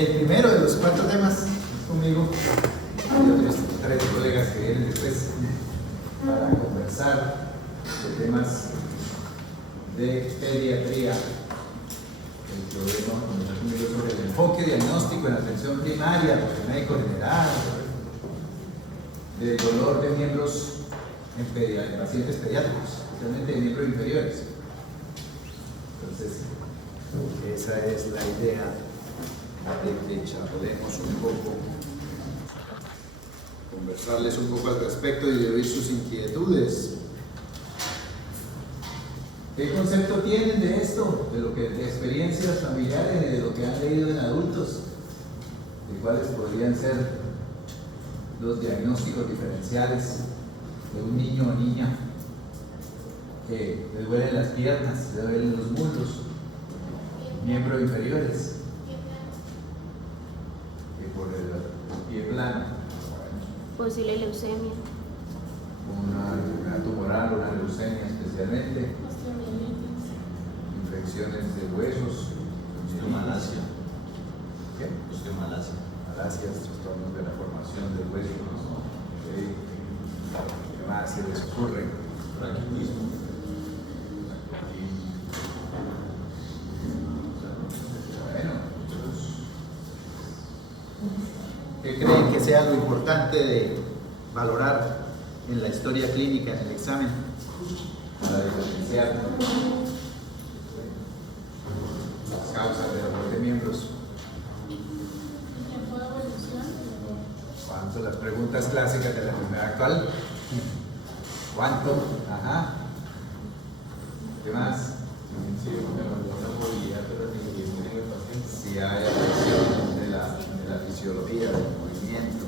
El primero de los 4 temas conmigo y otros 3 colegas que vienen después para conversar de temas de pediatría. El problema conversar conmigo sobre el enfoque diagnóstico en la atención primaria, por el médico general, del dolor de miembros en pacientes pediátricos, especialmente de miembros inferiores. Entonces, esa es la idea de que charlemos un poco, conversarles un poco al respecto y de oír sus inquietudes. ¿Qué concepto tienen de esto? De experiencias familiares, de lo que han leído en adultos, de cuáles podrían ser los diagnósticos diferenciales de un niño o niña que le duelen las piernas, le duelen los muslos, miembros inferiores, que por el pie plano, posible leucemia, una enfermedad tumoral, una leucemia especialmente, infecciones de huesos, Osteomalacia. ¿qué? Osteomalacia. Malacias, trastornos de la formación del hueso, ¿no? ¿Qué más se les ocurre? Raquitismo. Bueno, ¿qué creen que sea lo importante de valorar en la historia clínica, en el examen, para diferenciar las causas de dolor de miembros? ¿Cuánto? Las preguntas clásicas de la enfermedad actual. ¿Cuánto? Ajá. ¿Qué más? Si hay afección de la fisiología del movimiento.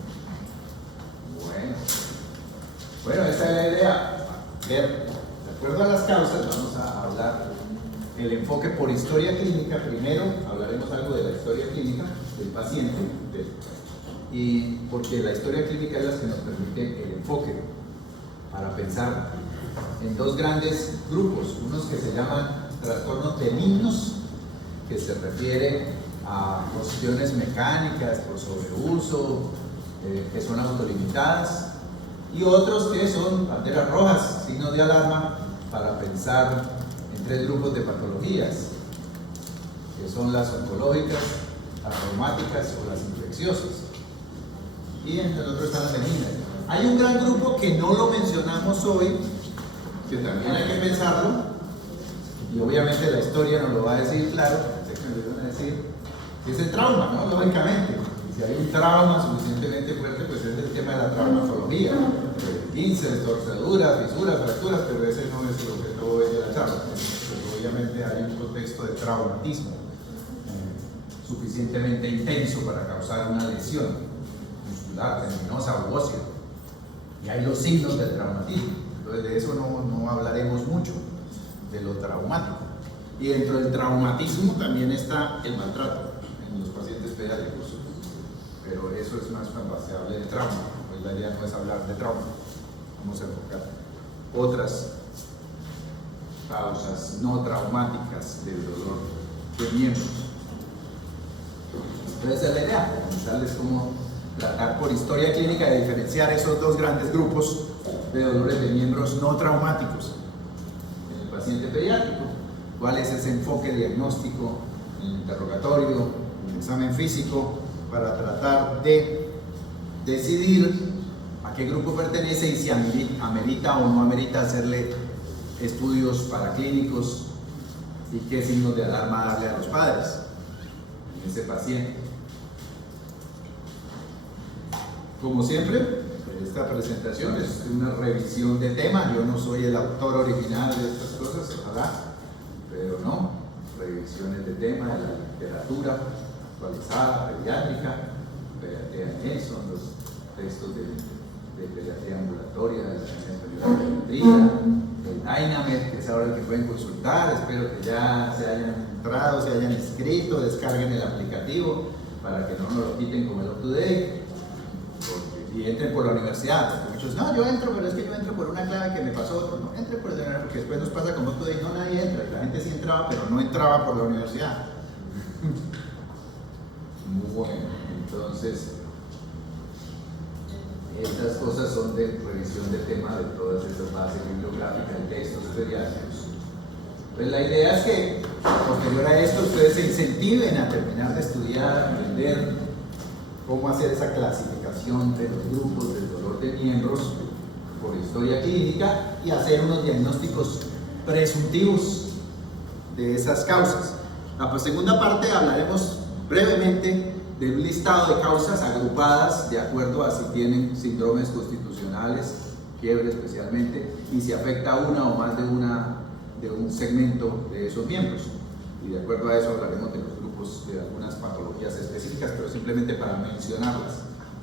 Bueno, esa es la idea. Ver, de acuerdo a las causas, vamos a hablar el enfoque por historia clínica. Primero hablaremos algo de la historia clínica del paciente, y porque la historia clínica es la que nos permite el enfoque para pensar en 2 grandes grupos, unos que se llaman trastornos benignos, que se refiere a cuestiones mecánicas por sobreuso, que son autolimitadas, y otros que son banderas rojas, signos de alarma, para pensar en 3 grupos de patologías, que son las oncológicas, las reumáticas o las infecciosas. Y entre otros están las benignas. Hay un gran grupo que no lo mencionamos hoy, que también hay que pensarlo, y obviamente la historia nos lo va a decir claro, sé que me lo van a decir, que es el trauma, ¿no? Lógicamente. Y si hay un trauma suficientemente fuerte, pues es el tema de la traumatología. 15, torceduras, fisuras, fracturas, pero ese no es el objeto de la charla. Pero obviamente hay un contexto de traumatismo suficientemente intenso para causar una lesión muscular, tendinosa u ósea. Y hay los signos del traumatismo. Entonces de eso no hablaremos mucho, de lo traumático. Y dentro del traumatismo también está el maltrato en los pacientes pediátricos. Pero eso es más cuando se habla de trauma. Pues la idea no es hablar de trauma. Vamos a enfocar otras causas no traumáticas del dolor de miembros. Entonces es la idea, comentarles cómo tratar por historia clínica de diferenciar esos 2 grandes grupos de dolores de miembros no traumáticos en el paciente pediátrico. ¿Cuál es ese enfoque diagnóstico en el interrogatorio, en el examen físico, para tratar de decidir a qué grupo pertenece y si amerita o no amerita hacerle estudios paraclínicos y qué signos de alarma darle a los padres en ese paciente? Como siempre, esta presentación es una revisión de tema. Yo no soy el autor original de estas cosas, ojalá, pero no, revisiones de tema de la literatura actualizada, pediátrica, pediatría Nelson, los textos de pediatría ambulatoria, de la Agencia Superior de Pediatría, el Dynamed, que es ahora el que pueden consultar. Espero que ya se hayan entrado, se hayan inscrito, descarguen el aplicativo para que no nos lo quiten como el up-to-date. Y entren por la universidad, porque muchos, no, yo entro, pero es que yo entro por una clave que me pasó otro. No, entre por el de la universidad, porque después nos pasa como tú dices, no, nadie entra, y la gente sí entraba, pero no entraba por la universidad. Bueno, entonces, estas cosas son de revisión de tema de todas estas bases bibliográficas y textos pediátricos. Pues la idea es que, posterior a esto, ustedes se incentiven a terminar de estudiar, aprender cómo hacer esa clasificación de los grupos del dolor de miembros por historia clínica y hacer unos diagnósticos presuntivos de esas causas. La segunda parte hablaremos brevemente de un listado de causas agrupadas de acuerdo a si tienen síndromes constitucionales, fiebre especialmente, y si afecta a una o más de un segmento de esos miembros. Y de acuerdo a eso hablaremos de los grupos de algunas patologías específicas, pero simplemente para mencionarlas.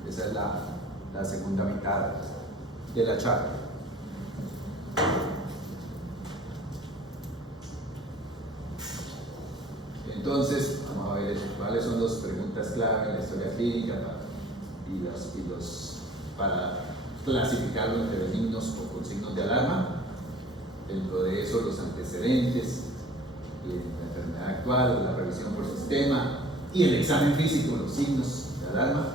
Esa es la segunda mitad de la charla. Entonces, vamos a ver cuáles son las preguntas clave en la historia clínica para clasificarlo entre benignos o con signos de alarma. Dentro de eso, los antecedentes, la enfermedad actual, la revisión por sistema y el examen físico, los signos de alarma.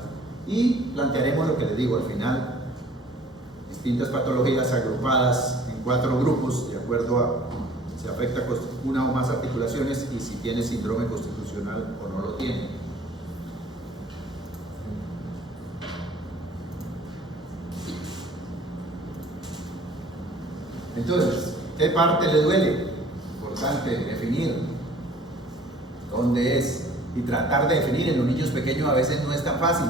Y plantearemos lo que les digo al final, distintas patologías agrupadas en 4 grupos de acuerdo a si afecta una o más articulaciones y si tiene síndrome constitucional o no lo tiene. Entonces, ¿qué parte le duele? Importante definir dónde es y tratar de definir. En los niños pequeños a veces no es tan fácil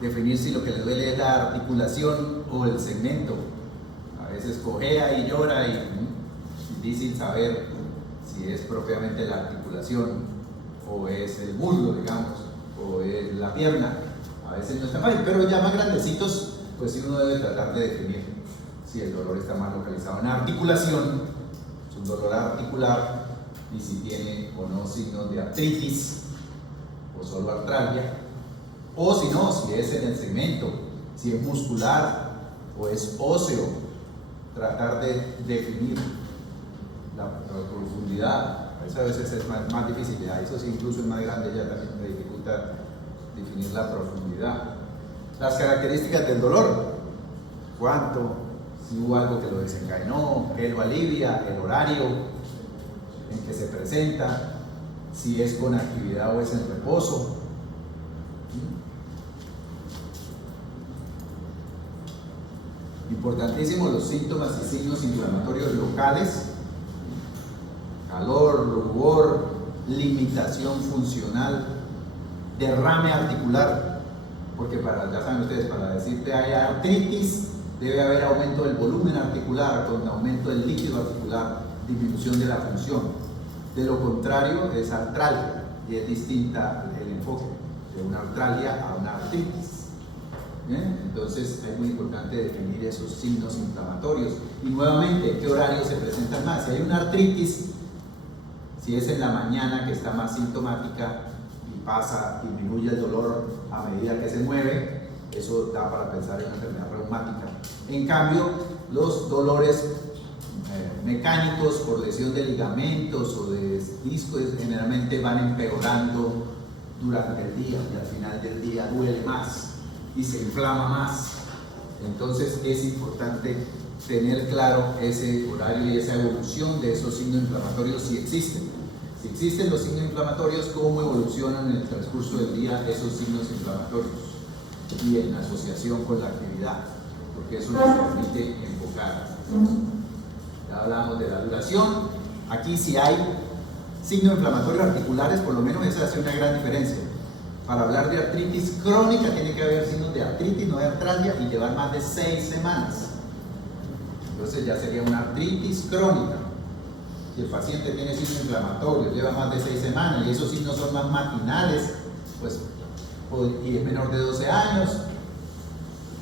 definir si lo que le duele es la articulación o el segmento. A veces cojea y llora y es difícil saber si es propiamente la articulación o es el muslo, digamos, o es la pierna. A veces no es tan fácil, pero ya más grandecitos, pues sí uno debe tratar de definir si el dolor está más localizado en articulación, es un dolor articular, y si tiene o no signos de artritis o solo artralgia, o si no, si es en el segmento, si es muscular o es óseo, tratar de definir la profundidad. Eso a veces es más difícil, eso sí, incluso es más grande, ya también me dificulta definir la profundidad. Las características del dolor, cuánto, si hubo algo que lo desencadenó, qué lo alivia, el horario en que se presenta, si es con actividad o es en reposo. Importantísimo los síntomas y signos inflamatorios locales: calor, rubor, limitación funcional, derrame articular, porque ya saben ustedes, para decirte hay artritis, debe haber aumento del volumen articular con aumento del líquido articular, disminución de la función. De lo contrario es artralgia, y es distinta el enfoque de una artralgia a una artritis. ¿Bien? Entonces es muy importante definir esos signos inflamatorios. Y nuevamente, ¿qué horario se presentan más? Si hay una artritis, si es en la mañana que está más sintomática y disminuye el dolor a medida que se mueve, eso da para pensar en una enfermedad reumática. En cambio, los dolores mecánicos por lesión de ligamentos o de discos generalmente van empeorando durante el día y al final del día duele más y se inflama más. Entonces es importante tener claro ese horario y esa evolución de esos signos inflamatorios si existen. Si existen los signos inflamatorios, ¿cómo evolucionan en el transcurso del día esos signos inflamatorios? Y en asociación con la actividad, porque eso nos permite enfocar. Ya hablamos de la duración. Aquí si hay signos inflamatorios articulares, por lo menos esa hace una gran diferencia. Para hablar de artritis crónica tiene que haber signos de artritis, no de artralgia, y llevar más de 6 semanas. Entonces ya sería una artritis crónica. Si el paciente tiene signos inflamatorios, lleva más de 6 semanas y esos signos son más matinales, pues, y es menor de 12 años,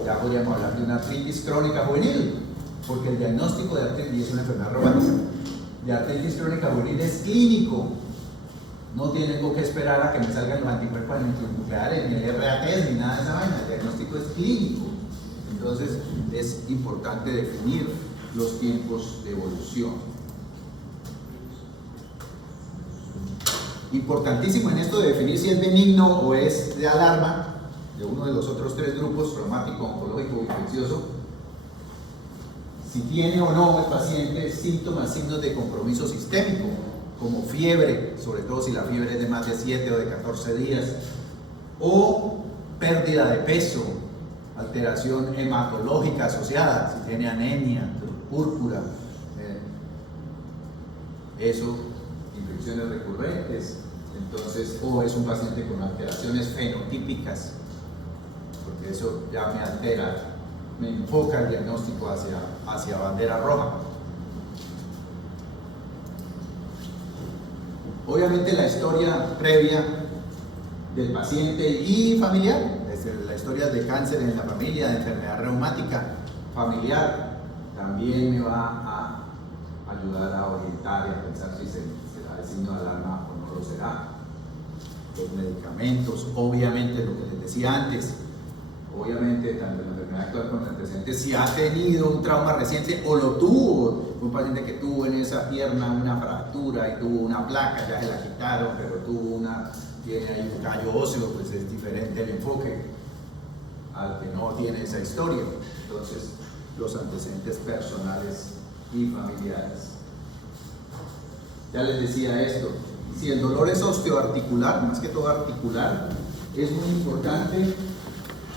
ya podríamos hablar de una artritis crónica juvenil, porque el diagnóstico de artritis, y es una enfermedad reumática, de artritis crónica juvenil es clínico. No tengo que esperar a que me salgan los anticuerpos nucleares, ni el RATs, ni nada de esa vaina. El diagnóstico es clínico. Entonces es importante definir los tiempos de evolución. Importantísimo en esto de definir si es benigno o es de alarma, de uno de los otros tres grupos, traumático, oncológico o infeccioso, si tiene o no el paciente síntomas, signos de compromiso sistémico, como fiebre, sobre todo si la fiebre es de más de 7 o de 14 días, o pérdida de peso, alteración hematológica asociada, si tiene anemia, púrpura, eso, infecciones recurrentes, entonces, o es un paciente con alteraciones fenotípicas, porque eso ya me altera, me enfoca el diagnóstico hacia bandera roja. Obviamente la historia previa del paciente y familiar, la historia de cáncer en la familia, de enfermedad reumática familiar, también me va a ayudar a orientar y a pensar si será el signo de alarma o no lo será. Los medicamentos, obviamente lo que les decía antes, obviamente tanto en la enfermedad actual como en el presente, si ha tenido un trauma reciente o lo tuvo, un paciente que tuvo en esa pierna una fractura y tuvo una placa, ya se la quitaron, pero tiene ahí un callo óseo, pues es diferente el enfoque al que no tiene esa historia. Entonces, los antecedentes personales y familiares. Ya les decía esto, si el dolor es osteoarticular, más que todo articular, es muy importante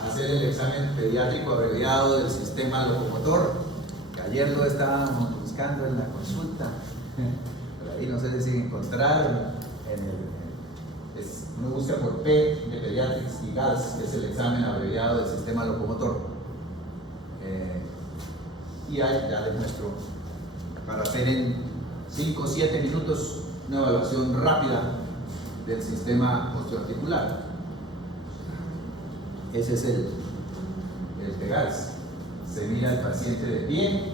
hacer el examen pediátrico abreviado del sistema locomotor, que ayer lo estábamos buscando en la consulta, por ahí no sé si encontrar, uno busca por P de Pediatrics y GALS, que es el examen abreviado del sistema locomotor. Y ahí ya les muestro, para hacer en 5 o 7 minutos una evaluación rápida del sistema osteoarticular. Ese es el PEGALS. Se mira al paciente de pie,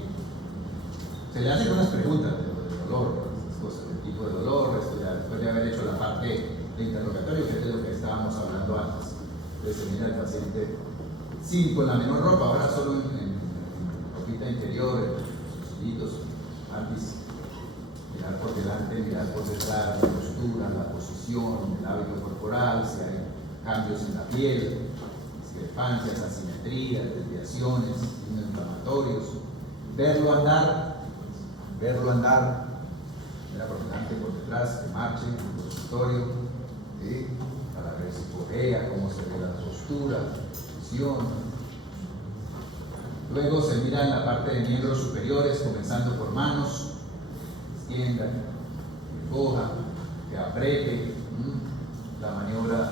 se le hacen unas preguntas de dolor, cosas de tipo de dolor, después de haber hecho la parte de interrogatorio, que es de lo que estábamos hablando antes. Entonces se mira al paciente sin con la menor ropa, ahora solo en ropita interior, en sus antes, mirar por delante, mirar por detrás, la postura, la posición, el hábito corporal, si hay cambios en la piel, discrepancias, asimetrías, desviaciones, signos inflamatorios, verlo andar, mira por delante, por detrás, que marche, en el consultorio, ¿sí? Para ver si cojea, cómo se ve la postura, posición. Luego se mira en la parte de miembros superiores, comenzando por manos, que extienda, que coja, que apriete, la maniobra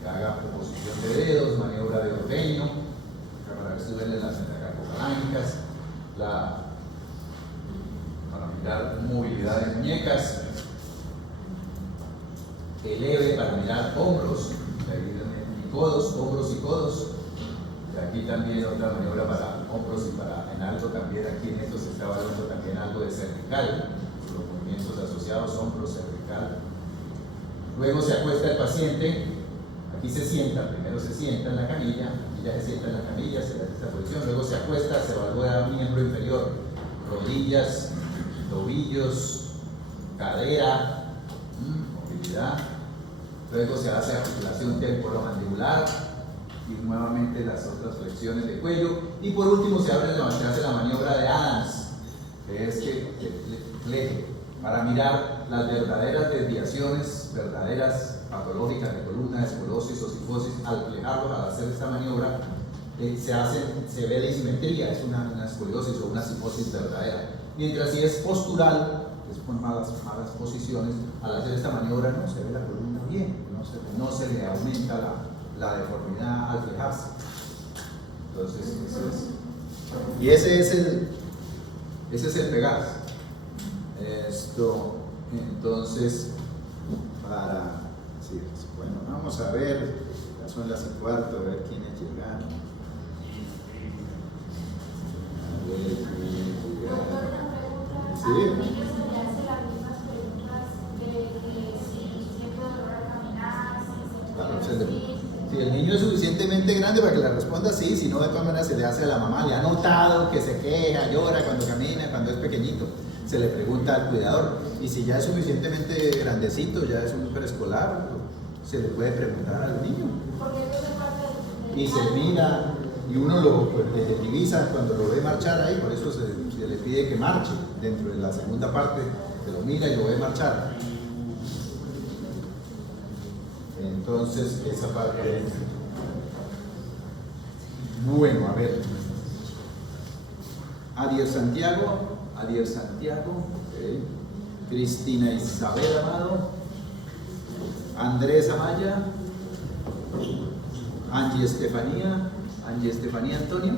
que haga proposición de dedos, maniobra de ordeño, para ver si duelen las metacarpofalángicas, para mirar movilidad de muñecas, eleve para mirar hombros, y codos, hombros y codos. Y aquí también otra maniobra para hombros y para en algo también, aquí en esto se está evaluando también algo de cervical, los movimientos asociados, hombros, cervical. Luego se acuesta el paciente, aquí se sienta, primero se sienta en la camilla, aquí ya se sienta en la camilla, se da esta posición, luego se acuesta, se evalúa el miembro inferior, rodillas, tobillos, cadera, movilidad. Luego se hace articulación temporomandibular y nuevamente las otras flexiones de cuello. Y por último se hace la maniobra de Adams, que es el eje, para mirar las verdaderas desviaciones, verdaderas patológicas de columna, esclerosis o cifosis. Al plejarlo, al hacer esta maniobra, se ve la simetría, es una escoliosis o una cifosis verdadera. Mientras si es postural, es con malas posiciones, al hacer esta maniobra no se ve la columna bien, no se le aumenta la deformidad al fijarse. Entonces, y ese es el PEGAS. Entonces, bueno, vamos a ver, ya son las 4:15, a ver quiénes llegaron. Sí. Si el niño es suficientemente grande para que la responda sí, si no, de todas maneras se le hace a la mamá. Le ha notado que se queja, llora cuando camina, cuando es pequeñito. se le pregunta al cuidador. Y si ya es suficientemente grandecito, ya es un preescolar, se le puede preguntar al niño. Y se mira, y uno lo pues, le divisa cuando lo ve marchar ahí, por eso se le pide que marche dentro de la segunda parte, se lo mira y lo ve marchar. Entonces, esa parte. Bueno, a ver. Adiel Santiago, okay. Cristina Isabel Amado, Andrés Amaya, Angie Estefanía Antonio,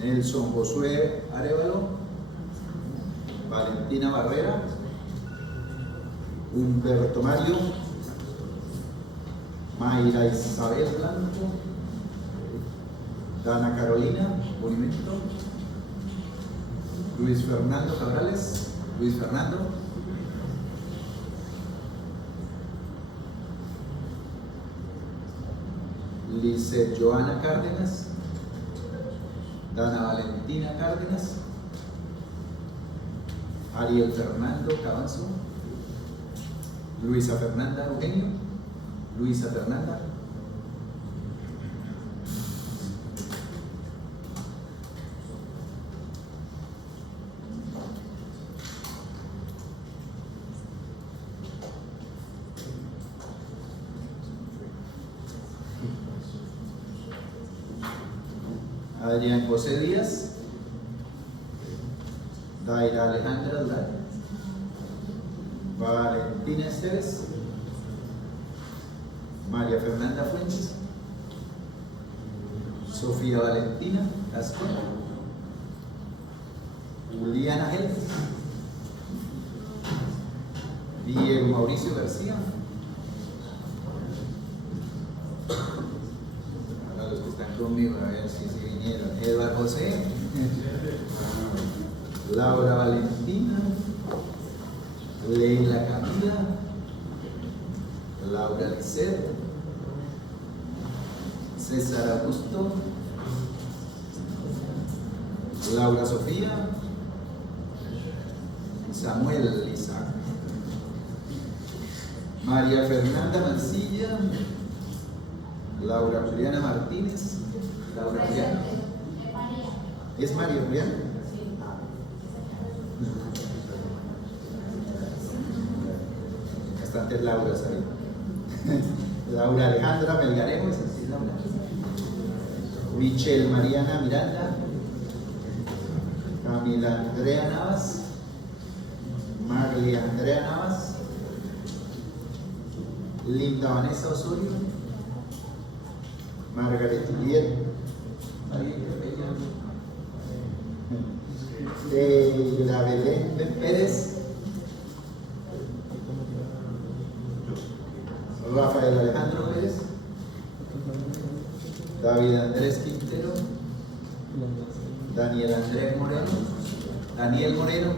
Nelson Josué Arevalo, Valentina Barrera, Humberto Mario, Mayra Isabel Blanco, Dana Carolina Bonimento, Luis Fernando Cabrales, Luis Fernando, Lizeth Joana Cárdenas, Dana Valentina Cárdenas, Ariel Fernando Cabanzo, Luisa Fernanda Eugenio, Luisa Fernanda, Adrián José Díaz, Daira Alejandra Durán, Valentina Esteves, María Fernanda Fuentes, Sofía Valentina Gascón, Juliana Gel, Diego Mauricio García, ahora los que están conmigo, a ver si vinieron, Eduardo José, Laura Valentina, Leila Camila, Laura Lisset, César Augusto, Laura Sofía, Samuel Isaac, María Fernanda Mancilla, Laura Juliana Martínez, Laura Juliana. ¿Es María Juliana? Bastantes Lauras ahí. Laura Alejandra Melgarejo, es así, Laura. Michelle Mariana Miranda, Camila Andrea Navas, Marley Andrea Navas, Linda Vanessa Osorio, Margaret Juliet, la Belén Pérez, Rafael Alejandro Pérez, David Andrés Quintero, Daniel Moreno,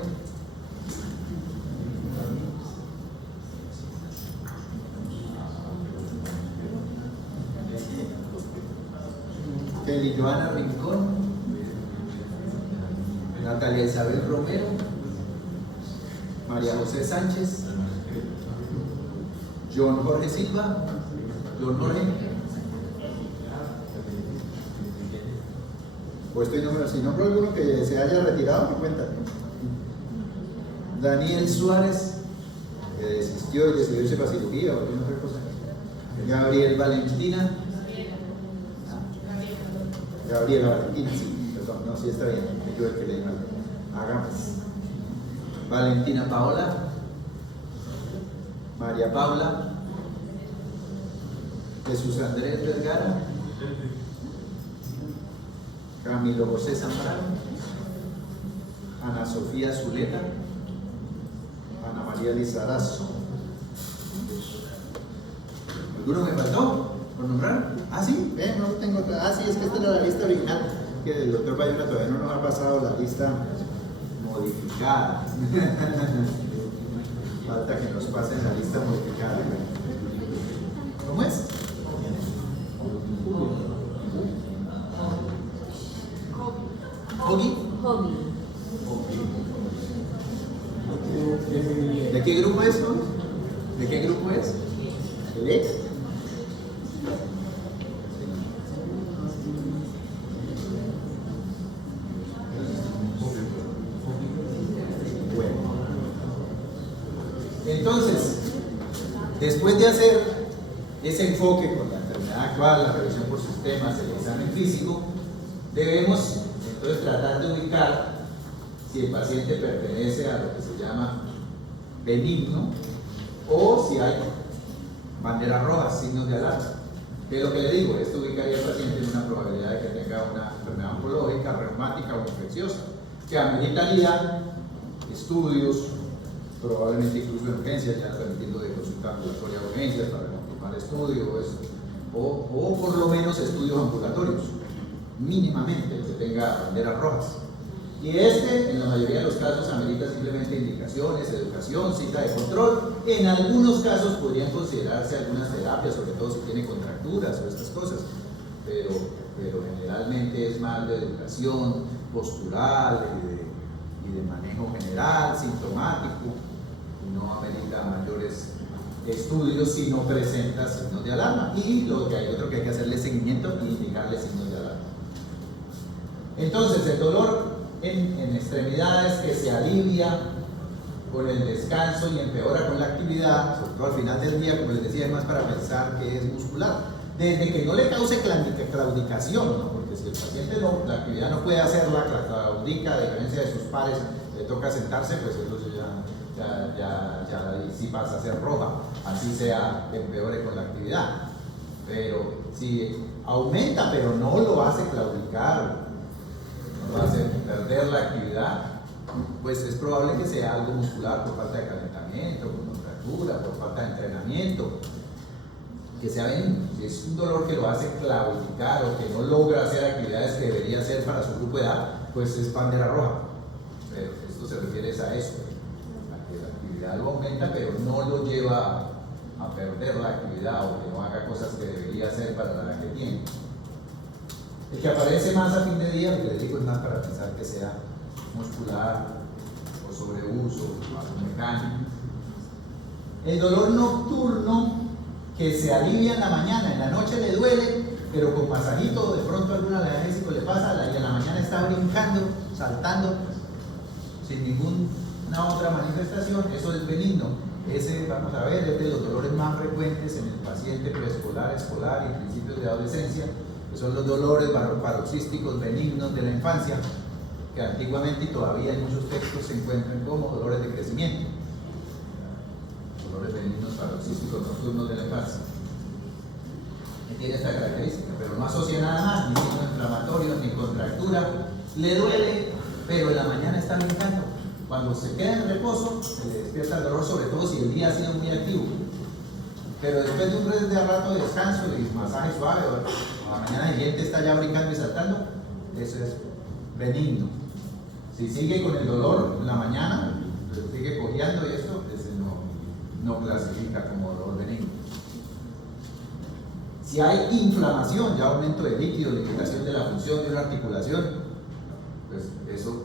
Feli Joana Rincón, Natalia Isabel Romero, María José Sánchez, John Jorge Silva, John Jorge. Pues si nombro alguno que se haya retirado, me cuentan. Daniel Suárez, que desistió y decidió irse para cirugía o alguna otra cosa. Gabriela Valentina, sí, perdón, no, sí está bien, yo el que leí mal. Hagamos. Valentina Paola, María Paula, Jesús Andrés Vergara, Camilo José Zambrano, Ana Sofía Zuleta, Ana María Lizarazo. ¿Alguno me faltó por nombrar? Ah, sí, no lo tengo. Ah, sí, es que esta era la lista original, que el doctor Bayona todavía no nos ha pasado la lista modificada. Falta que nos pasen la lista modificada. ¿Cómo es? ¿Hoggy? Hobby. ¿De qué grupo es? ¿De qué grupo es? ¿El ex? Bueno. Entonces, después de hacer ese enfoque con la enfermedad actual, la revisión por sistemas, el examen físico, debemos entonces tratar de ubicar si el paciente pertenece a lo que se llama benigno o si hay banderas rojas, signos de alarma. ¿Qué es lo que le digo? Esto ubicaría al paciente en una probabilidad de que tenga una enfermedad oncológica, reumática o infecciosa, que ameritaría estudios, probablemente incluso en urgencias, ya permitiendo de consulta ambulatoria a urgencias para confirmar estudios, o por lo menos estudios ambulatorios, mínimamente que tenga banderas rojas. Y en la mayoría de los casos, amerita simplemente indicaciones, educación, cita de control. En algunos casos podrían considerarse algunas terapias, sobre todo si tiene contracturas o estas cosas, pero generalmente es más de educación postural y de manejo general, sintomático, y no amerita mayores estudios si no presenta signos de alarma. Y lo que hay otro que hay que hacerle seguimiento y indicarle signos de alarma. Entonces, el dolor en extremidades que se alivia con el descanso y empeora con la actividad, sobre todo al final del día, como les decía, es más para pensar que es muscular. Desde que no le cause claudicación, ¿no? Porque si el paciente la actividad no puede hacerla, claudica, a diferencia de sus pares, le toca sentarse, pues entonces ya sí pasa a ser roja, así sea que empeore con la actividad. Pero si aumenta, pero no lo hace claudicar, va a hacer perder la actividad, pues es probable que sea algo muscular por falta de calentamiento, por contractura, por falta de entrenamiento, que sea benigno. Si es un dolor que lo hace claudicar o que no logra hacer actividades que debería hacer para su grupo de edad, pues es bandera roja. Pero esto se refiere a eso, a que la actividad lo aumenta, pero no lo lleva a perder la actividad o que no haga cosas que debería hacer para la edad que tiene. El que aparece más a fin de día, lo que les digo, es más para pensar que sea muscular o sobreuso o mecánico. El dolor nocturno que se alivia en la mañana, en la noche le duele, pero con masajito, de pronto algún analgésico le pasa y en la mañana está brincando, saltando, sin ninguna otra manifestación, eso es benigno. Ese, vamos a ver, es de los dolores más frecuentes en el paciente preescolar, escolar y principios de adolescencia, que son los dolores paroxísticos benignos de la infancia, que antiguamente y todavía en muchos textos se encuentran como dolores de crecimiento, dolores benignos paroxísticos nocturnos de la infancia, que tiene esta característica, pero no asocia nada más, ni signo inflamatorio, ni contractura, le duele, pero en la mañana está brincando. Cuando se queda en reposo, se le despierta el dolor, sobre todo si el día ha sido muy activo. Pero después de un rato de descanso y masaje suave, o a la mañana siguiente está ya brincando y saltando, eso es benigno. Si sigue con el dolor en la mañana, sigue cojeando y esto, ese no clasifica como dolor benigno. Si hay inflamación, ya aumento de líquido, limitación de la función de una articulación, pues eso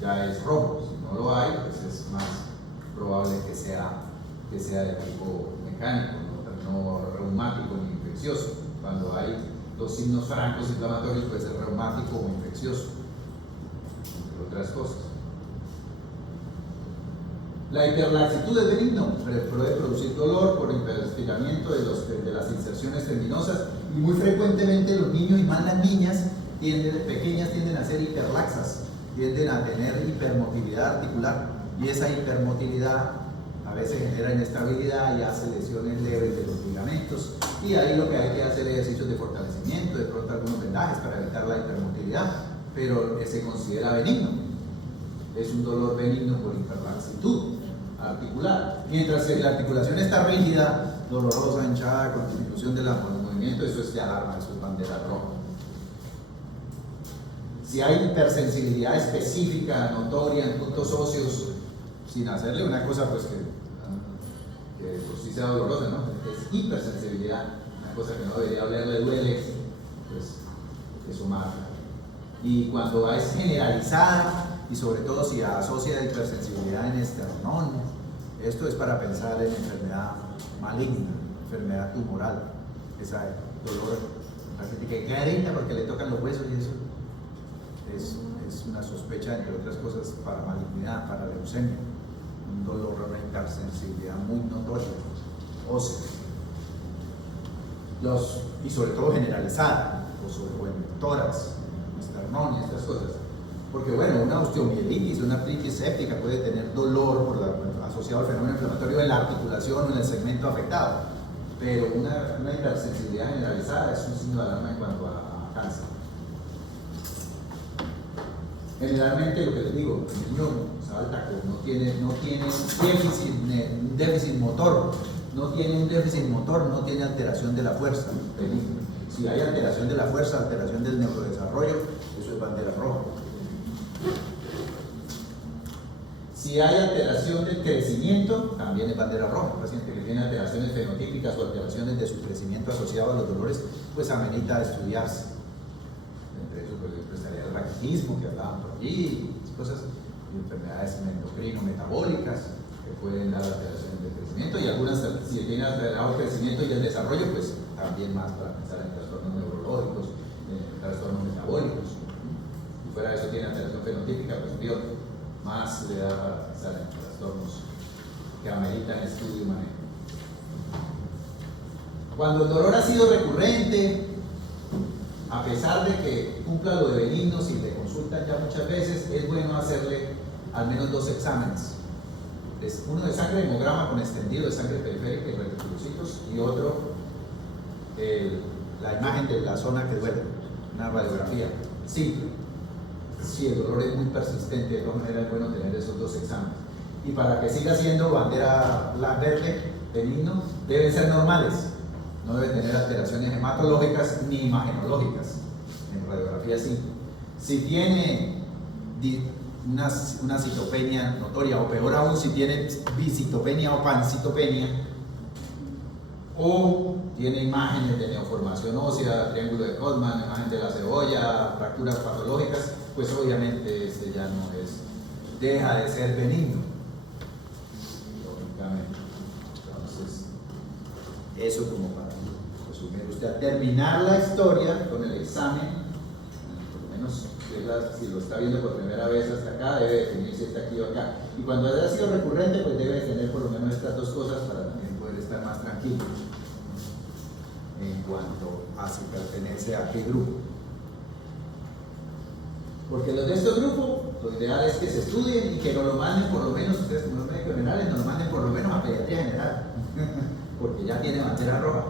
ya es rojo. Si no lo hay, pues es más probable que sea de tipo mecánico, no reumático ni infeccioso. Cuando hay los signos francos inflamatorios, puede ser reumático o infeccioso, entre otras cosas. La hiperlaxitud es benigno, pero puede producir dolor por hiperestiramiento de las inserciones tendinosas, y muy frecuentemente los niños y más las niñas pequeñas tienden a ser hiperlaxas, tienden a tener hipermotilidad articular, y esa hipermotilidad a veces genera inestabilidad y hace lesiones leves de los ligamentos, y ahí lo que hay que hacer es ejercicios de fortalecimiento, de pronto algunos vendajes para evitar la hipermotilidad, pero se considera benigno. Es un dolor benigno por hiperlaxitud articular, mientras que la articulación está rígida, dolorosa, hinchada, con disminución de los movimientos, eso es de alarma, eso es bandera roja. Si hay hipersensibilidad específica, notoria en puntos óseos, sin hacerle una cosa pues que por sí sea dolorosa, ¿no? Es hipersensibilidad, una cosa que no debería olerle, duele, pues eso marca. Y cuando es generalizada, y sobre todo si asocia hipersensibilidad en esternón, esto es para pensar en enfermedad maligna, enfermedad tumoral, esa dolor, así que queda porque le tocan los huesos y eso es una sospecha, entre otras cosas, para malignidad, para leucemia, un dolor, una hipersensibilidad muy notoria, ósea, y sobre todo generalizada, o en tórax, esternón y estas cosas. Porque bueno, una osteomielitis, una artritis séptica puede tener dolor asociado al fenómeno inflamatorio en la articulación o en el segmento afectado, pero una hipersensibilidad generalizada es un signo de alarma en cuanto a cáncer. Generalmente lo que les digo, el niño salta, no tiene un déficit motor, no tiene alteración de la fuerza. Si hay alteración de la fuerza, alteración del neurodesarrollo, eso es bandera roja. Si hay alteración del crecimiento, también es bandera roja. Un paciente que tiene alteraciones fenotípicas o alteraciones de su crecimiento asociado a los dolores, pues amerita estudiarse. Entre eso, pues, estaría el raquitismo que hablaban por allí, cosas, y enfermedades endocrino-metabólicas que pueden dar alteraciones del crecimiento, y algunas, si tienen alterado el crecimiento y el desarrollo, pues también más para pensar en trastornos neurológicos, en trastornos metabólicos. Y fuera de eso tiene alteración fenotípica, pues peor. Más le da para pensar en trastornos que ameritan estudio y manejo. Cuando el dolor ha sido recurrente, a pesar de que cumpla lo de benigno, si le consultan ya muchas veces, es bueno hacerle al menos 2 exámenes. Uno de sangre hemograma con extendido de sangre periférica y reticulocitos, y otro la imagen de la zona que duele, una radiografía simple. Si el dolor es muy persistente, de todas maneras es bueno tener esos 2 exámenes. Y para que siga siendo bandera verde, benigno, deben ser normales. No deben tener alteraciones hematológicas ni imagenológicas en radiografía simple. Si tiene una citopenia notoria, o peor aún, si tiene bicitopenia o pancitopenia, o tiene imágenes de neoformación ósea, triángulo de Codman, imagen de la cebolla, fracturas patológicas, pues obviamente este ya no deja de ser benigno, lógicamente. Entonces, eso como para resumir usted, terminar la historia con el examen, por lo menos si lo está viendo por primera vez hasta acá, debe definir si está aquí o acá. Y cuando haya sido recurrente, pues debe tener por lo menos estas 2 cosas para también poder estar más tranquilo en cuanto a si pertenece a qué grupo. Porque los de este grupo, lo ideal es que se estudien y que nos lo manden por lo menos, ustedes como los médicos generales, nos lo manden por lo menos a pediatría general, porque ya tiene bandera roja.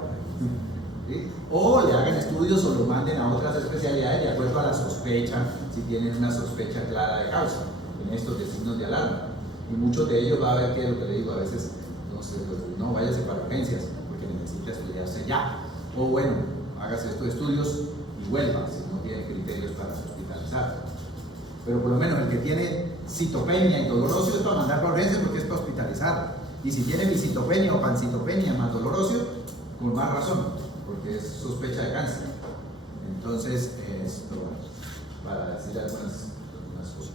¿Sí? O le hagan estudios o lo manden a otras especialidades de acuerdo a la sospecha, si tienen una sospecha clara de causa, en estos de signos de alarma. Y muchos de ellos va a ver que lo que le digo, a veces, no sé, pues, no váyase para urgencias, porque necesita estudiarse ya. O bueno, hágase estos estudios y vuelva, si no tiene criterios para hospitalizar. Pero por lo menos el que tiene citopenia y dolor óseo es para mandar para urgencias, porque es para hospitalizar. Y si tiene bicitopenia o pancitopenia más dolor óseo, con más razón, porque es sospecha de cáncer. Entonces, esto para decir algunas cosas.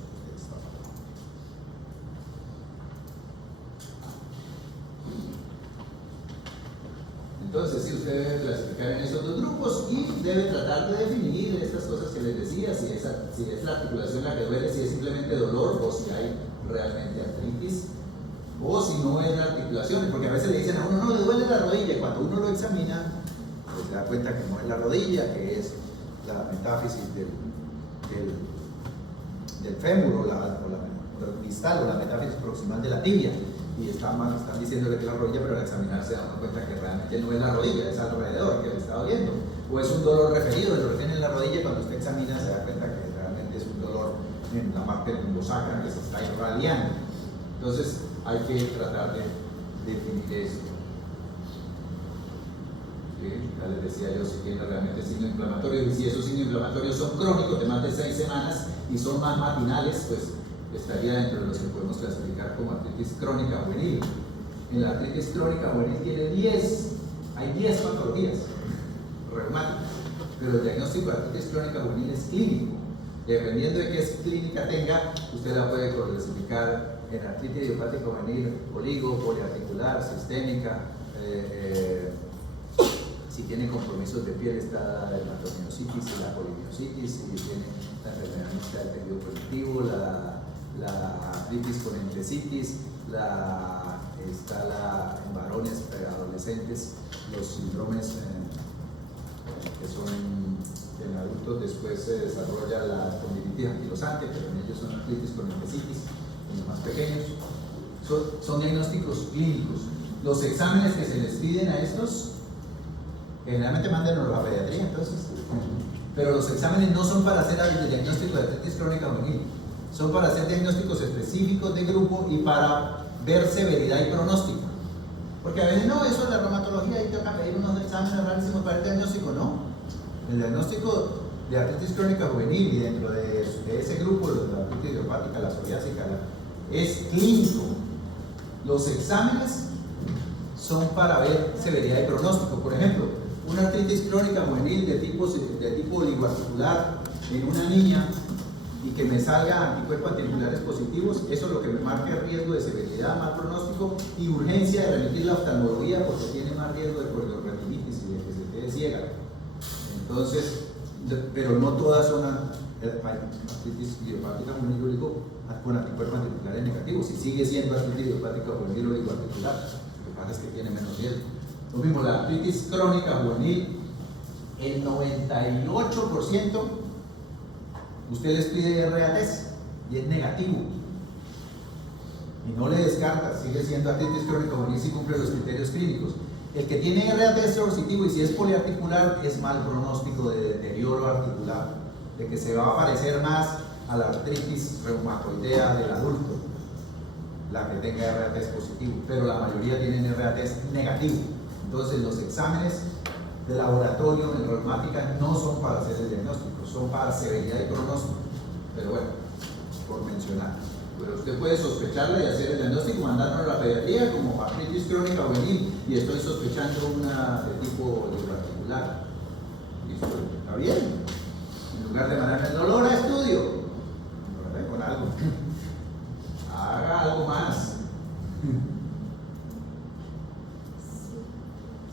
Entonces, sí, usted debe clasificar en esos 2 grupos y debe tratar de definir estas cosas que les decía, si es la articulación la que duele, si es simplemente dolor o si hay realmente artritis, o si no es la articulación, porque a veces le dicen a uno, no, le duele la rodilla, y cuando uno lo examina, pues se da cuenta que no es la rodilla, que es la metáfisis del fémur o la distal o la metáfisis proximal de la tibia. Y están diciéndole que es la rodilla, pero al examinar se dan cuenta que realmente no es la rodilla, es alrededor que le está doliendo. O es un dolor referido, el origen en la rodilla, cuando usted examina se da cuenta que realmente es un dolor en la parte lumbosacra que se está irradiando. Entonces hay que tratar de definir esto. Ya les decía yo, si tiene realmente signo inflamatorio, y si esos signos inflamatorios son crónicos de más de 6 semanas y son más matinales, pues estaría dentro de los que podemos clasificar como artritis crónica juvenil. En la artritis crónica juvenil tiene 10, hay 10 patologías reumáticas, pero el diagnóstico de artritis crónica juvenil es clínico. Dependiendo de qué clínica tenga, usted la puede clasificar en artritis idiopática juvenil, oligo, poliarticular, sistémica. Si tiene compromisos de piel está la dermatomiositis y la polimiositis, si tiene la enfermedad mixta del tejido conectivo, la artritis con entesitis, está en varones adolescentes, los síndromes que son en adultos, después se desarrolla la espondilitis anquilosante, pero en ellos son artritis con entesitis, en los más pequeños. Son diagnósticos clínicos. Los exámenes que se les piden a estos, generalmente mándenos a la pediatría, entonces. Pero los exámenes no son para hacer el diagnóstico de artritis crónica juvenil, son para hacer diagnósticos específicos de grupo y para ver severidad y pronóstico. Porque a veces no, eso es la reumatología y toca pedir unos exámenes rarísimos para el diagnóstico, no. El diagnóstico de artritis crónica juvenil y dentro de ese grupo, la artritis idiopática, la psoriásica, es clínico. Los exámenes son para ver severidad y pronóstico. Por ejemplo, una artritis crónica juvenil de tipo oligoarticular en una niña y que me salga anticuerpos antiarticulares positivos, eso es lo que me marca el riesgo de severidad, mal pronóstico y urgencia de remitir la oftalmología porque tiene más riesgo de corneoretinitis y de que se quede ciega. Entonces, pero no todas son artritis idiopática juvenil con anticuerpos antiarticulares negativos. Si sigue siendo artritis idiopática juvenil oligoarticular, lo que pasa es que tiene menos riesgo. Lo mismo, la artritis crónica juvenil, el 98% usted les pide RATs y es negativo. Y no le descarta, sigue siendo artritis crónica juvenil si cumple los criterios clínicos. El que tiene RAT es positivo y si es poliarticular es mal pronóstico de deterioro articular, de que se va a parecer más a la artritis reumatoidea del adulto, la que tenga RAT positivo, pero la mayoría tienen RAT negativo. Entonces los exámenes de laboratorio en reumática no son para hacer el diagnóstico, son para severidad y pronóstico. Pero bueno, por mencionar. Pero usted puede sospecharla y hacer el diagnóstico, mandarnos a la pediatría como artritis crónica juvenil y estoy sospechando una de tipo oligoarticular. Listo, está bien. En lugar de mandarme el dolor a estudio, con algo. Haga algo más.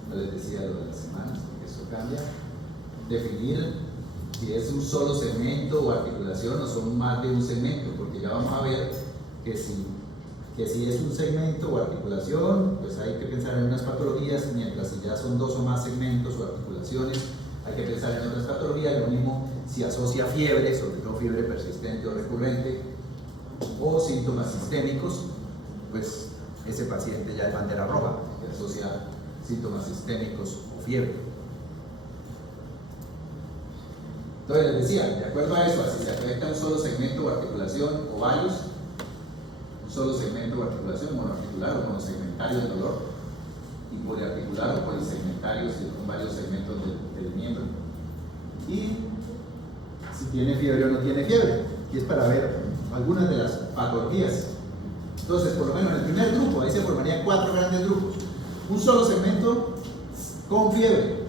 Yo les decía lo de las semanas, porque eso cambia. Definir si es un solo segmento o articulación o son más de un segmento, porque ya vamos a ver que si es un segmento o articulación, pues hay que pensar en unas patologías, mientras si ya son dos o más segmentos o articulaciones, hay que pensar en otras patologías. Lo mismo si asocia fiebre, sobre todo fiebre persistente o recurrente, o síntomas sistémicos, pues ese paciente ya es bandera roja, que asocia síntomas sistémicos o fiebre. Entonces les decía, de acuerdo a eso, si se afecta un solo segmento o articulación o varios, un solo segmento o articulación, monoarticular o monosegmentario del dolor, y poliarticular o polisegmentario si son varios segmentos del miembro, y si tiene fiebre o no tiene fiebre, y es para ver algunas de las patologías. Entonces, por lo menos en el primer grupo, ahí se formarían 4 grandes grupos. Un solo segmento con fiebre.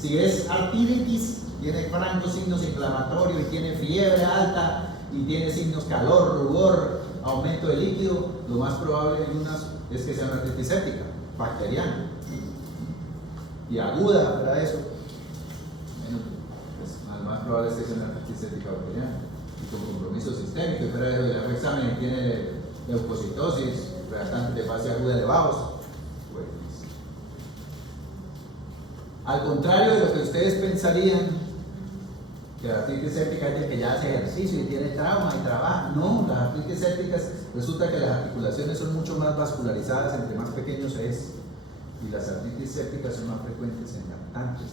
Si es artritis, tiene francos signos inflamatorios y tiene fiebre alta y tiene signos calor, rubor, aumento de líquido, lo más probable en unas es que sea una artritis séptica, bacteriana y aguda, ¿verdad? Eso. Bueno, pues, lo más probable es que sea una artritis séptica bacteriana y con compromiso sistémico. Pero el examen tiene leucocitosis, reactantes de fase aguda elevados. Pues, al contrario de lo que ustedes pensarían, que la artritis séptica es de que ya hace ejercicio y tiene trauma y trabaja. No, las artritis sépticas resulta que las articulaciones son mucho más vascularizadas entre más pequeños es, y las artritis sépticas son más frecuentes en lactantes.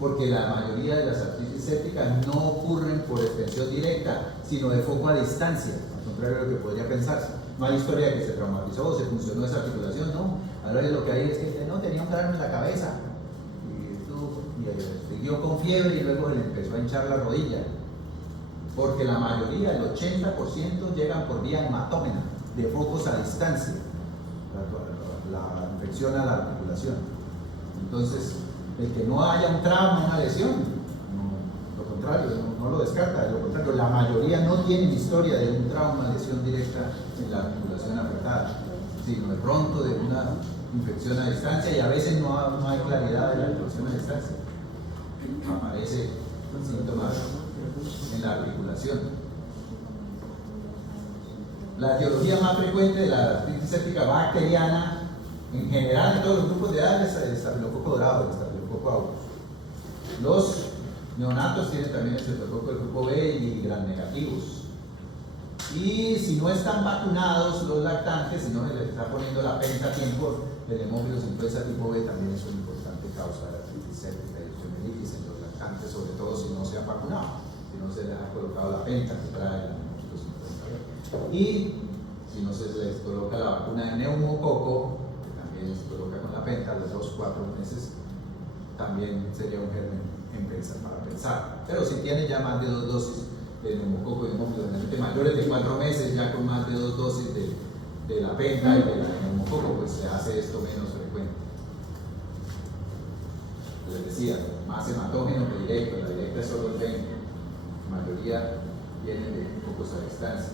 Porque la mayoría de las artritis sépticas no ocurren por extensión directa, sino de foco a distancia, al contrario de lo que podría pensarse. No hay historia de que se traumatizó o se funcionó esa articulación, no. Ahora lo que hay es que no tenía un grano en la cabeza y siguió con fiebre y luego se le empezó a hinchar la rodilla. Porque la mayoría, el 80%, llegan por vía hematógena. de focos a distancia, la infección a la articulación. Entonces, el que no haya un trauma, una lesión, lo contrario, no lo descarta, lo contrario, la mayoría no tienen historia de un trauma, lesión directa en la articulación afectada, sino de pronto de una infección a distancia, y a veces no hay claridad de la infección a distancia. Aparece síntomas en la articulación. La etiología más frecuente de la artritis séptica bacteriana, en general en todos los grupos de edad, es el estafilococo dorado, el estafilococo aureus. Los neonatos tienen también el estafilococo del grupo B y gram negativos. Y si no están vacunados los lactantes, si no se les está poniendo la penta a tiempo, el hemófilos influenza tipo B también es una importante causa de artritis séptica y osteomielitis en los lactantes, sobre todo si no se han vacunado, si no se les ha colocado la penta que trae el hemófilos influenza B. Y si no se les coloca la vacuna de neumococo, que también se coloca con la penta a los 2-4 meses, también sería un germen para pensar. Pero si tiene ya más de 2 dosis de neumococo y hemófilos, generalmente mayores de 4 meses, ya con más de 2 dosis de la penta y de la neumococo, pues se hace esto menos frecuente. Les decía, más hematógeno que directo, la directa es solo el 20%, la mayoría vienen de focos a distancia.